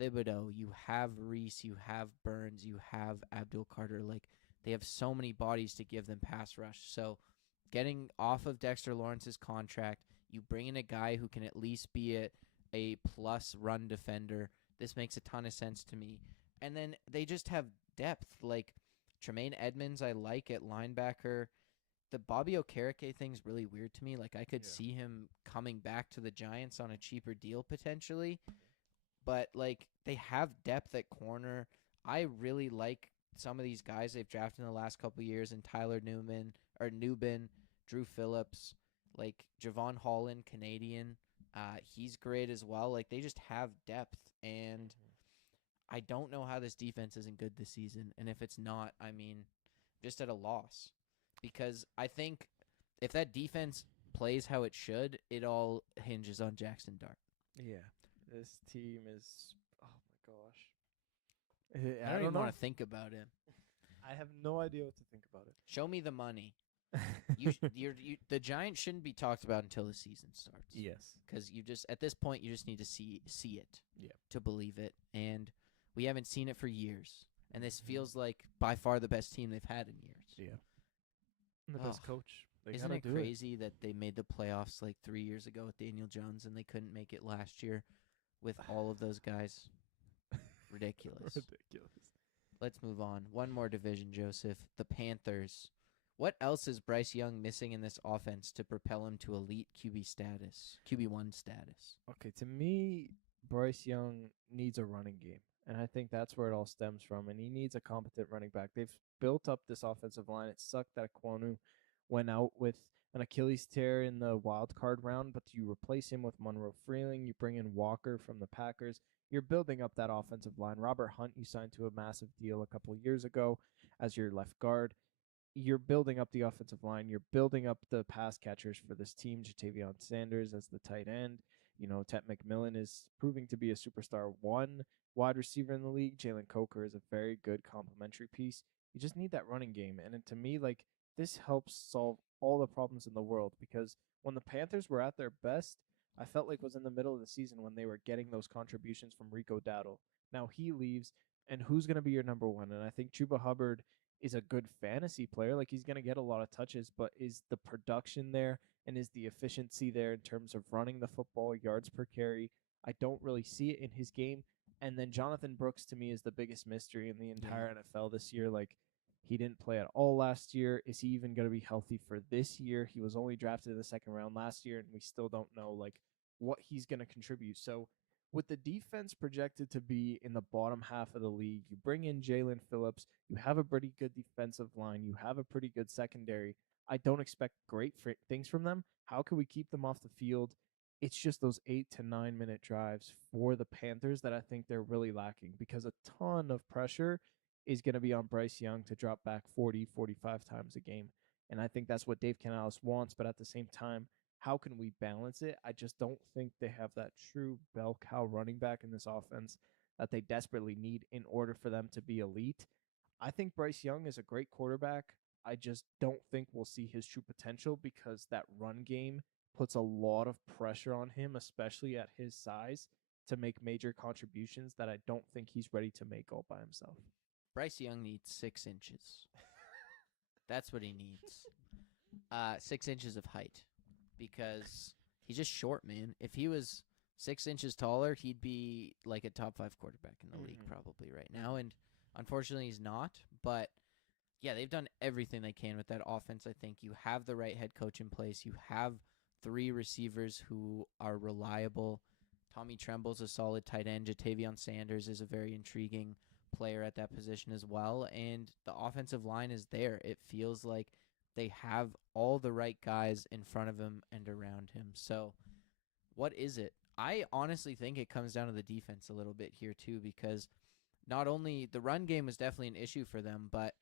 Thibodeau, you have Reese, you have Burns, you have Abdul Carter. Like they have so many bodies to give them pass rush. So getting off of Dexter Lawrence's contract, you bring in a guy who can at least be a plus run defender. This makes a ton of sense to me. And then they just have depth. Like Tremaine Edmonds, I like at linebacker. The Bobby Okereke thing's really weird to me. Like I could see him coming back to the Giants on a cheaper deal potentially. But like they have depth at corner. I really like some of these guys they've drafted in the last couple of years, and Tyler Nubin, Drew Phillips, like Javon Holland, Canadian. He's great as well. Like they just have depth, and I don't know how this defense isn't good this season. And if it's not, I mean, just at a loss, because I think if that defense plays how it should, it all hinges on Jackson Dart. Yeah. This team is. Oh my gosh. I I don't don't even want know. to think about him. I have no idea what to think about Show me the money. it. The Giants shouldn't be talked about until the season starts. Yes. Because you just at this point you just need to see it Yeah. to believe it, and we haven't seen it for years. And this Mhm. feels like by far the best team they've had in years. Yeah. And the Oh, best coach. They isn't gotta it do crazy that they made the playoffs like 3 years ago with Daniel Jones and they couldn't make it last year with all of those guys? it. Ridiculous. Ridiculous. Let's move on. One more division, Joseph. The Panthers. What else is Bryce Young missing in this offense to propel him to elite QB1 status? Okay, to me, Bryce Young needs a running game. And I think that's where it all stems from. And he needs a competent running back. They've built up this offensive line. It sucked that Aquanu went out with an Achilles tear in the wild card round, but you replace him with Monroe Freeling. You bring in Walker from the Packers. You're building up that offensive line. Robert Hunt, you signed to a massive deal a couple of years ago as your left guard. You're building up the offensive line. You're building up the pass catchers for this team. Jatavion Sanders as the tight end. Tet McMillan is proving to be a superstar one wide receiver in the league. Jalen Coker is a very good complementary piece. You just need that running game. And to me, like, this helps solve all the problems in the world because when the Panthers were at their best, I felt like was in the middle of the season when they were getting those contributions from Rico Dowdle. Now he leaves, and who's going to be your number one? And I think Chuba Hubbard is a good fantasy player. Like he's going to get a lot of touches, but is the production there and is the efficiency there in terms of running the football, yards per carry? I don't really see it in his game. And then Jonathan Brooks to me is the biggest mystery in the entire NFL this year. Like he didn't play at all last year. Is he even going to be healthy for this year? He was only drafted in the second round last year, and we still don't know like what he's going to contribute. So with the defense projected to be in the bottom half of the league, you bring in Jalen Phillips, you have a pretty good defensive line, you have a pretty good secondary. I don't expect great things from them. How can we keep them off the field? It's just those 8 to 9 minute drives for the Panthers that I think they're really lacking because a ton of pressure is going to be on Bryce Young to drop back 40, 45 times a game. And I think that's what Dave Canales wants. But at the same time, how can we balance it? I just don't think they have that true bell cow running back in this offense that they desperately need in order for them to be elite. I think Bryce Young is a great quarterback. I just don't think we'll see his true potential because that run game puts a lot of pressure on him, especially at his size, to make major contributions that I don't think he's ready to make all by himself. Bryce Young needs 6 inches. That's what he needs. 6 inches of height. Because he's just short, man. If he was 6 inches taller, he'd be like a top 5 quarterback in the league probably right now. And unfortunately, he's not. But yeah, they've done everything they can with that offense. I think you have the right head coach in place. You have 3 receivers who are reliable. Tommy Tremble's a solid tight end. Jatavion Sanders is a very intriguing player at that position as well. And the offensive line is there. It feels like they have all the right guys in front of him and around him. So what is it? I honestly think it comes down to the defense a little bit here too, because not only the run game was definitely an issue for them, but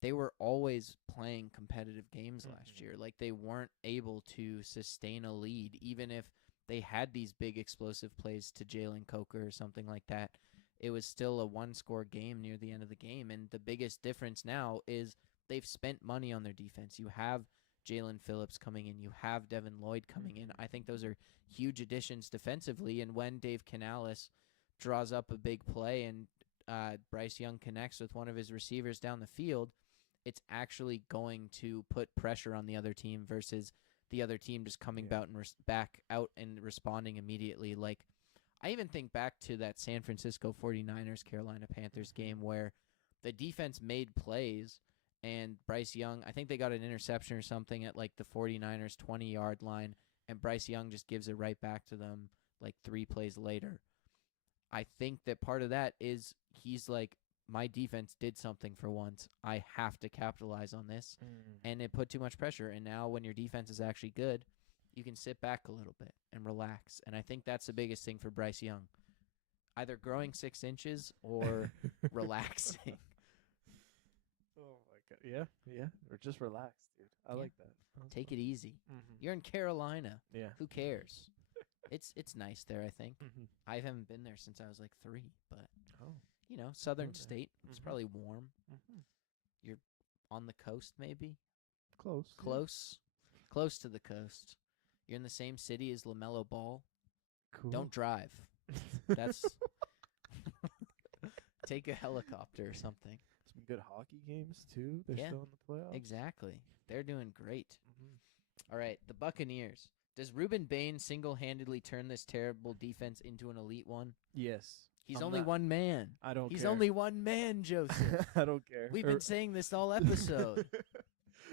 they were always playing competitive games last year. Like they weren't able to sustain a lead, even if they had these big explosive plays to Jalen Coker or something like that. It was still a 1-score game near the end of the game. And the biggest difference now is they've spent money on their defense. You have Jalen Phillips coming in. You have Devin Lloyd coming in. I think those are huge additions defensively. And when Dave Canales draws up a big play and Bryce Young connects with one of his receivers down the field, it's actually going to put pressure on the other team versus the other team just coming back out and responding immediately. Like, I even think back to that San Francisco 49ers Carolina Panthers game where the defense made plays and Bryce Young, I think they got an interception or something at like the 49ers 20-yard line, and Bryce Young just gives it right back to them like 3 plays later. I think that part of that is he's like, my defense did something for once. I have to capitalize on this. And it put too much pressure. And now when your defense is actually good, you can sit back a little bit and relax. And I think that's the biggest thing for Bryce Young. Either growing 6 inches or relaxing. Oh, my God. Yeah. Or just relax, dude. I like that. Take it easy. You're in Carolina. Yeah. Who cares? It's nice there. I think Mm-hmm. I haven't been there since I was like 3, but Oh, southern been there. state. It's Mm-hmm. probably warm. Mm-hmm. You're on the coast, maybe Close. Yeah. close, close to the coast. You're in the same city as LaMelo Ball. Cool. Don't drive. That's take a helicopter or something. Some good hockey games too. They're Yeah, still in the playoffs. exactly. They're doing great. Mm-hmm. All right, the Buccaneers. Does Ruben Bain single-handedly turn this terrible defense into an elite one? Yes. He's I'm only not- one man. I don't He's care. only one man, Joseph. I don't care. We've been saying this all episode.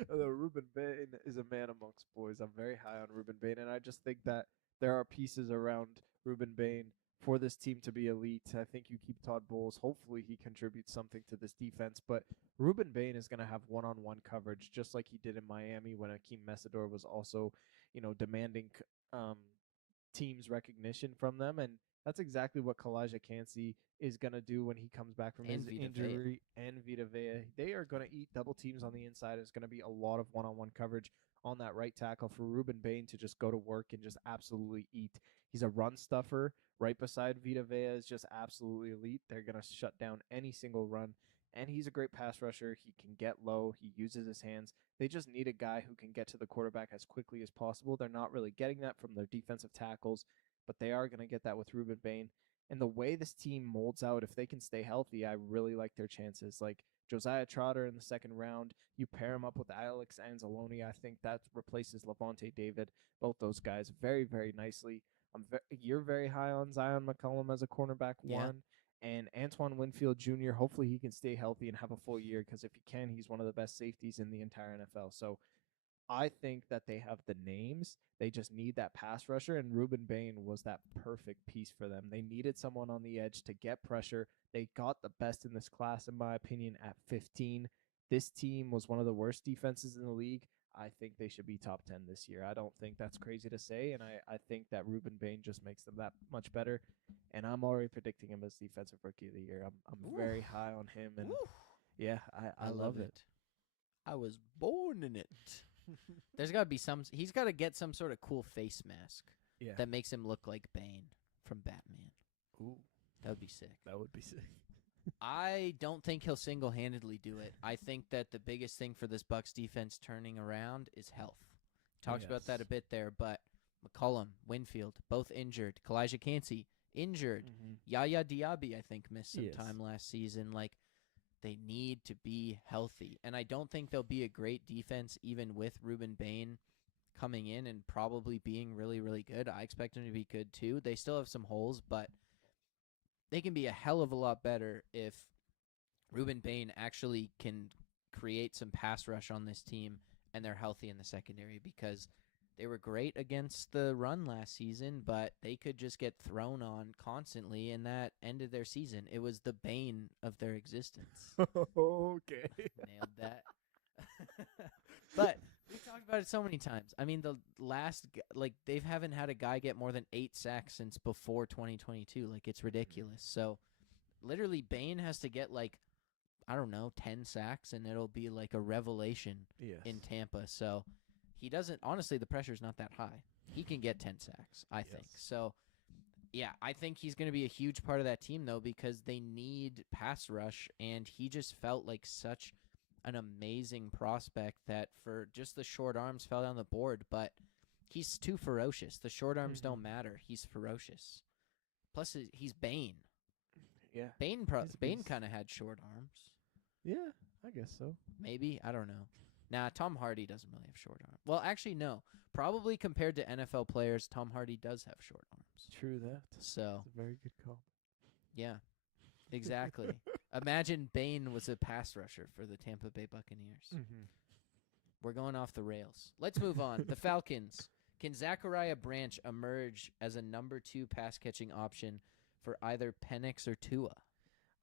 Ruben Bain is a man amongst boys. I'm very high on Ruben Bain, and I just think that there are pieces around Ruben Bain for this team to be elite. I think you keep Todd Bowles. Hopefully, he contributes something to this defense. But Ruben Bain is going to have one-on-one coverage, just like he did in Miami when Akeem Mesidor was also, demanding um, teams recognition from them, and that's exactly what Kalijah Cansey is going to do when he comes back from And his Vita Vea. injury. And Vita Vea, they are going to eat double teams on the inside. It's going to be a lot of one-on-one coverage on that right tackle for Ruben Bain to just go to work and just absolutely eat. He's a run stuffer right beside Vita Vea is just absolutely elite. They're going to shut down any single run, and he's a great pass rusher. He can get low. He uses his hands. They just need a guy who can get to the quarterback as quickly as possible. They're not really getting that from their defensive tackles, but they are going to get that with Ruben Bain. And the way this team molds out, if they can stay healthy, I really like their chances. Like Josiah Trotter in the second round, you pair him up with Alex Anzalone. I think that replaces Levante David. Both those guys very, very nicely. You're very high on Zion McCollum as a cornerback one. And Antoine Winfield Jr., hopefully he can stay healthy and have a full year because if he can, he's one of the best safeties in the entire NFL. So I think that they have the names. They just need that pass rusher, and Ruben Bain was that perfect piece for them. They needed someone on the edge to get pressure. They got the best in this class, in my opinion, at 15. This team was one of the worst defenses in the league. I think they should be top 10 this year. I don't think that's crazy to say, and I think that Ruben Bain just makes them that much better. And I'm already predicting him as Defensive Rookie of the Year. I'm very high on him, and yeah, I love it. I was born in it. There's got to be he's got to get some sort of cool face mask Yeah. that makes him look like Bane from Batman. Ooh, That would be sick. that would be sick. I don't think he'll single-handedly do it. I think that the biggest thing for this Bucs defense turning around is health. Talked about that a bit there, but McCollum, Winfield, both injured. Kalijah Cansey, injured. Mm-hmm. Yaya Diaby, I think, missed some Yes. time last season. Like, they need to be healthy. And I don't think they'll be a great defense even with Ruben Bain coming in and probably being really, really good. I expect them to be good too. They still have some holes, but they can be a hell of a lot better if Ruben Bain actually can create some pass rush on this team and they're healthy in the secondary, because they were great against the run last season, but they could just get thrown on constantly, and that ended their season. It was the bane of their existence. Okay. Nailed that. But we've talked about it so many times. I mean, the last, they haven't had a guy get more than 8 sacks since before 2022. Like, it's ridiculous. So, literally, Bane has to get, 10 sacks, and it'll be like a revelation in Tampa. So, he doesn't, honestly, the pressure's not that high. He can get 10 sacks, I think. So, yeah, I think he's going to be a huge part of that team, though, because they need pass rush, and he just felt like such an amazing prospect that for just the short arms fell down the board, but he's too ferocious. The short arms don't matter. He's ferocious. Plus, he's Bane. Yeah. Bane beast. kind of had short arms. Yeah, I guess so. Maybe. I don't know. Nah, Tom Hardy doesn't really have short arms. Well, actually, no. Probably compared to NFL players, Tom Hardy does have short arms. True that. So, It's a very good call. yeah, exactly. Imagine Bane was a pass rusher for the Tampa Bay Buccaneers. Mm-hmm. We're going off the rails. Let's move on. The Falcons. Can Zachariah Branch emerge as a number 2 pass-catching option for either Penix or Tua?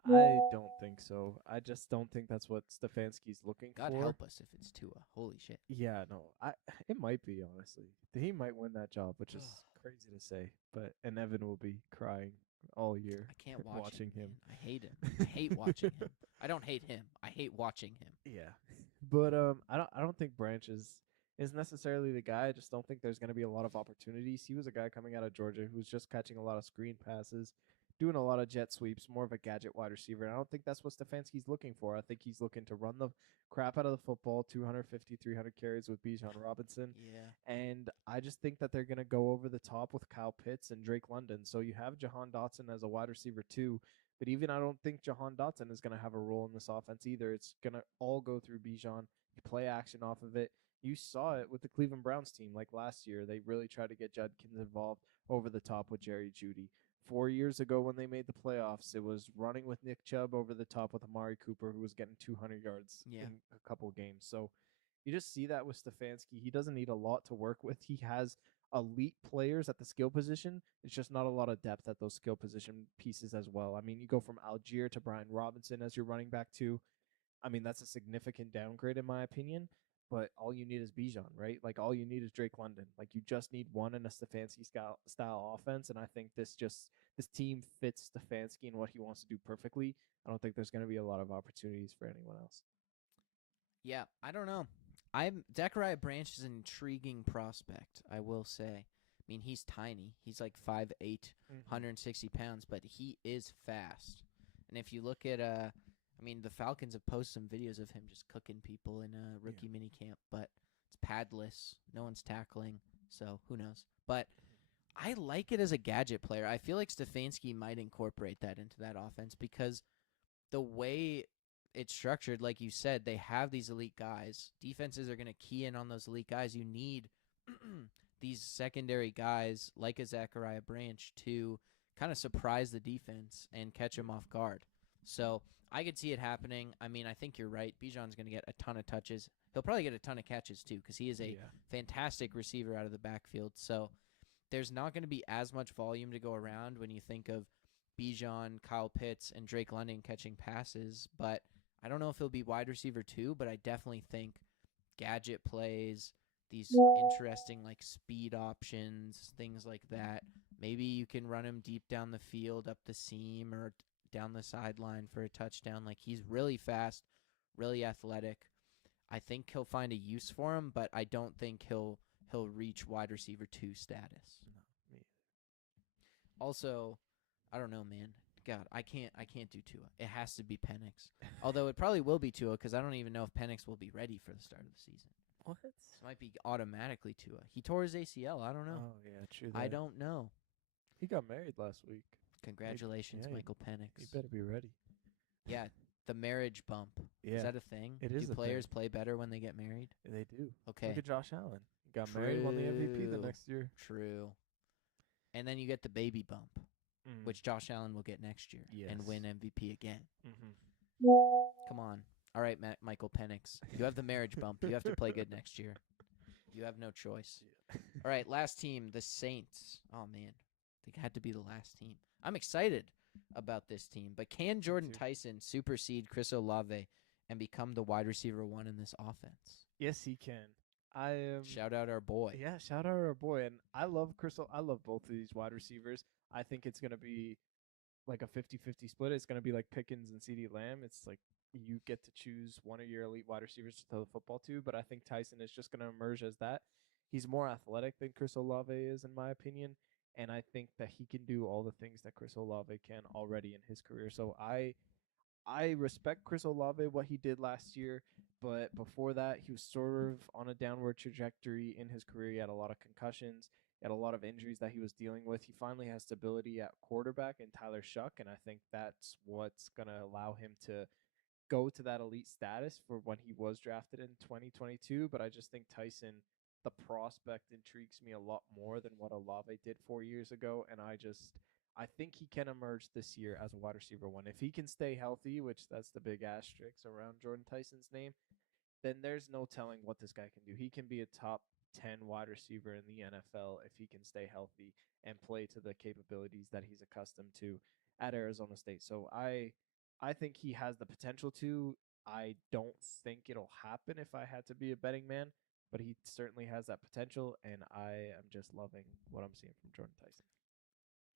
I don't think so. I just don't think that's what Stefanski's looking God for. help us if it's Tua. Holy shit. Yeah, no. It might be, honestly. He might win that job, which is crazy to say. And Evan will be crying all year. I can't watch watching him. Man. I hate him. I hate watching him. I don't hate him. I hate watching him. Yeah. But I don't think Branch is is necessarily the guy. I just don't think there's going to be a lot of opportunities. He was a guy coming out of Georgia who was just catching a lot of screen passes, doing a lot of jet sweeps, more of a gadget wide receiver. And I don't think that's what Stefanski's looking for. I think he's looking to run the crap out of the football, 250, 300 carries with Bijan Robinson. Yeah. And I just think that they're going to go over the top with Kyle Pitts and Drake London. So you have Jahan Dotson as a wide receiver too. But even I don't think Jahan Dotson is going to have a role in this offense either. It's going to all go through Bijan. You play action off of it. You saw it with the Cleveland Browns team like last year. They really tried to get Judkins involved over the top with Jerry Jeudy. 4 years ago when they made the playoffs, it was running with Nick Chubb over the top with Amari Cooper, who was getting 200 yards Yeah. in a couple games. So you just see that with Stefanski. He doesn't need a lot to work with. He has elite players at the skill position. It's just not a lot of depth at those skill position pieces as well. I mean, you go from Algier to Brian Robinson as your running back too. I mean, that's a significant downgrade in my opinion. But all you need is Bijan, right? Like all you need is Drake London. Like you just need one in a Stefanski style offense, and I think this team fits Stefanski and what he wants to do perfectly. I don't think there's going to be a lot of opportunities for anyone else. Yeah, I don't know. I'm Zachariah Branch is an intriguing prospect, I will say. I mean, he's tiny. He's like 5'8", 160 pounds, but he is fast. And if you look at I mean, the Falcons have posted some videos of him just cooking people in a rookie mini camp, but it's padless. No one's tackling, so who knows. But I like it as a gadget player. I feel like Stefanski might incorporate that into that offense because the way it's structured, like you said, they have these elite guys. Defenses are going to key in on those elite guys. You need these secondary guys like a Zachariah Branch to kind of surprise the defense and catch them off guard. So I could see it happening. I mean, I think you're right. Bijan's going to get a ton of touches. He'll probably get a ton of catches too because he is a fantastic receiver out of the backfield. So there's not going to be as much volume to go around when you think of Bijan, Kyle Pitts, and Drake London catching passes. But I don't know if he'll be wide receiver too, but I definitely think gadget plays, these interesting like speed options, things like that. Maybe you can run him deep down the field, up the seam, or down the sideline for a touchdown. Like he's really fast, really athletic. I think he'll find a use for him, but I don't think he'll reach wide receiver 2 status. No, me. Also, I don't know, man. God, I can't do Tua. It has to be Penix. Although it probably will be Tua because I don't even know if Penix will be ready for the start of the season. What? This might be automatically Tua. He tore his ACL. I don't know. Oh yeah, true. I don't know. He got married last week. Congratulations, Michael Penix. He better be ready. Yeah, the marriage bump. Yeah. Is that a thing? It is Do a players thing. play better when they get married? They do. Okay. Look at Josh Allen. He got married, won the MVP the True. next year. True. And then you get the baby bump, which Josh Allen will get next year and win MVP again. Come on. All right, Michael Penix. You have the marriage bump. You have to play good next year. You have no choice. All right, last team, the Saints. Oh, man. They had to be the last team. I'm excited about this team, but can Jordan Tyson supersede Chris Olave and become the wide receiver 1 in this offense? Yes, he can. Shout out our boy. Yeah, shout out our boy. And I love I love both of these wide receivers. I think it's going to be like a 50-50 split. It's going to be like Pickens and CeeDee Lamb. It's like you get to choose one of your elite wide receivers to throw the football to, but I think Tyson is just going to emerge as that. He's more athletic than Chris Olave is, in my opinion, and I think that he can do all the things that Chris Olave can already in his career. So I respect Chris Olave, what he did last year, but before that, he was sort of on a downward trajectory in his career. He had a lot of concussions, he had a lot of injuries that he was dealing with. He finally has stability at quarterback in Tyler Shuck, and I think that's what's going to allow him to go to that elite status for when he was drafted in 2022. But I just think Tyson, the prospect, intrigues me a lot more than what Olave did 4 years ago, and I think he can emerge this year as a wide receiver 1. If he can stay healthy, which that's the big asterisk around Jordan Tyson's name, then there's no telling what this guy can do. He can be a top 10 wide receiver in the NFL if he can stay healthy and play to the capabilities that he's accustomed to at Arizona State. So I think he has the potential to. I don't think it'll happen if I had to be a betting man, but he certainly has that potential, and I am just loving what I'm seeing from Jordan Tyson.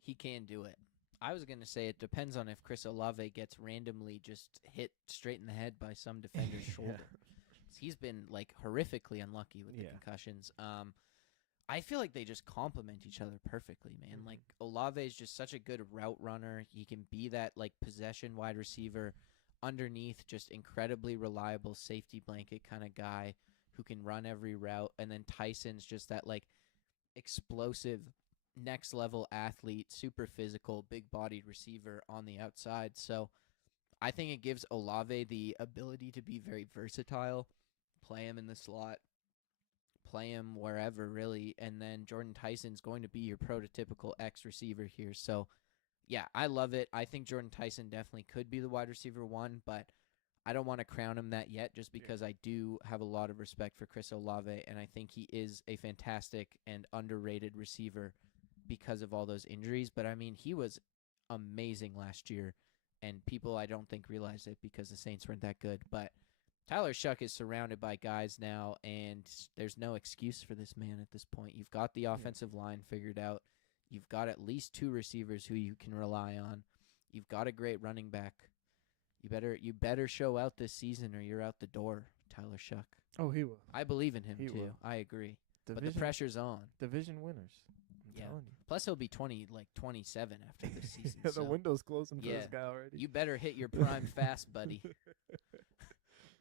He can do it. I was going to say it depends on if Chris Olave gets randomly just hit straight in the head by some defender's shoulder. He's been like horrifically unlucky with the Yeah. concussions. I feel like they just complement each other perfectly, man. Mhm. Like Olave is just such a good route runner. He can be that like possession wide receiver underneath, just incredibly reliable safety blanket kind of guy who can run every route. And then Tyson's just that like explosive next level athlete, super physical, big bodied receiver on the outside. So I think it gives Olave the ability to be very versatile, play him in the slot, play him wherever, really. And then Jordan Tyson's going to be your prototypical X receiver here. So, yeah, I love it. I think Jordan Tyson definitely could be the wide receiver one, but I don't want to crown him that yet just because I do have a lot of respect for Chris Olave, and I think he is a fantastic and underrated receiver because of all those injuries. But, I mean, he was amazing last year, and people I don't think realize it because the Saints weren't that good. But Tyler Shuck is surrounded by guys now, and there's no excuse for this man at this point. You've got the offensive line figured out. You've got at least two receivers who you can rely on. You've got a great running back. You better show out this season or you're out the door, Tyler Shuck. Oh, he will. I believe in him He too. will. I agree. But the Division, pressure's on. division winners. I'm Yeah. telling you. Plus he'll be 27 after this season. Yeah, so the window's closing for Yeah. this guy already. you better hit your prime fast, buddy.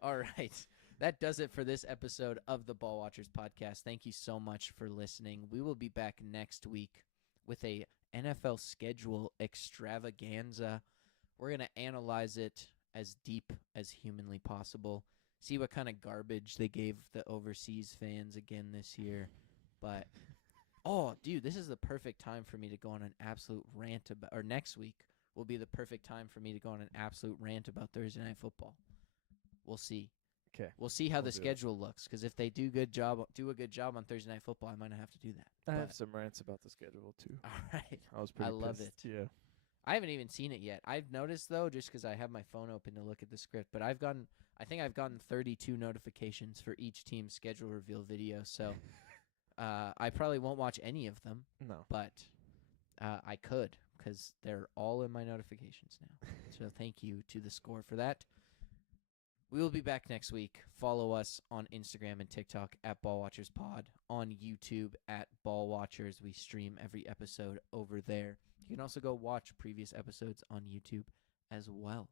All right. That does it for this episode of the Ball Watchers podcast. Thank you so much for listening. We will be back next week with a NFL schedule extravaganza. We're going to analyze it as deep as humanly possible. See what kind of garbage they gave the overseas fans again this year. But, oh, dude, this is the perfect time for me to go on an absolute rant about, or next week will be the perfect time for me to go on an absolute rant about Thursday Night Football. We'll see. Okay. We'll see how We'll the do it. schedule looks, because if they do a good job on Thursday Night Football, I might not have to do that. I But- have some rants about the schedule too. All right. I was pretty love pissed. it. Yeah. I haven't even seen it yet. I've noticed, though, just because I have my phone open to look at the script, but I think I've gotten 32 notifications for each team's schedule reveal video, so I probably won't watch any of them, No. but I could, because they're all in my notifications now. So thank you to the Score for that. We will be back next week. Follow us on Instagram and TikTok at BallWatchersPod, on YouTube at BallWatchers. We stream every episode over there. You can also go watch previous episodes on YouTube as well.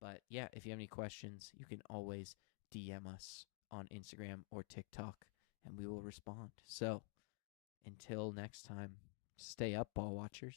But yeah, if you have any questions, you can always DM us on Instagram or TikTok, and we will respond. So until next time, stay up, Ball Watchers.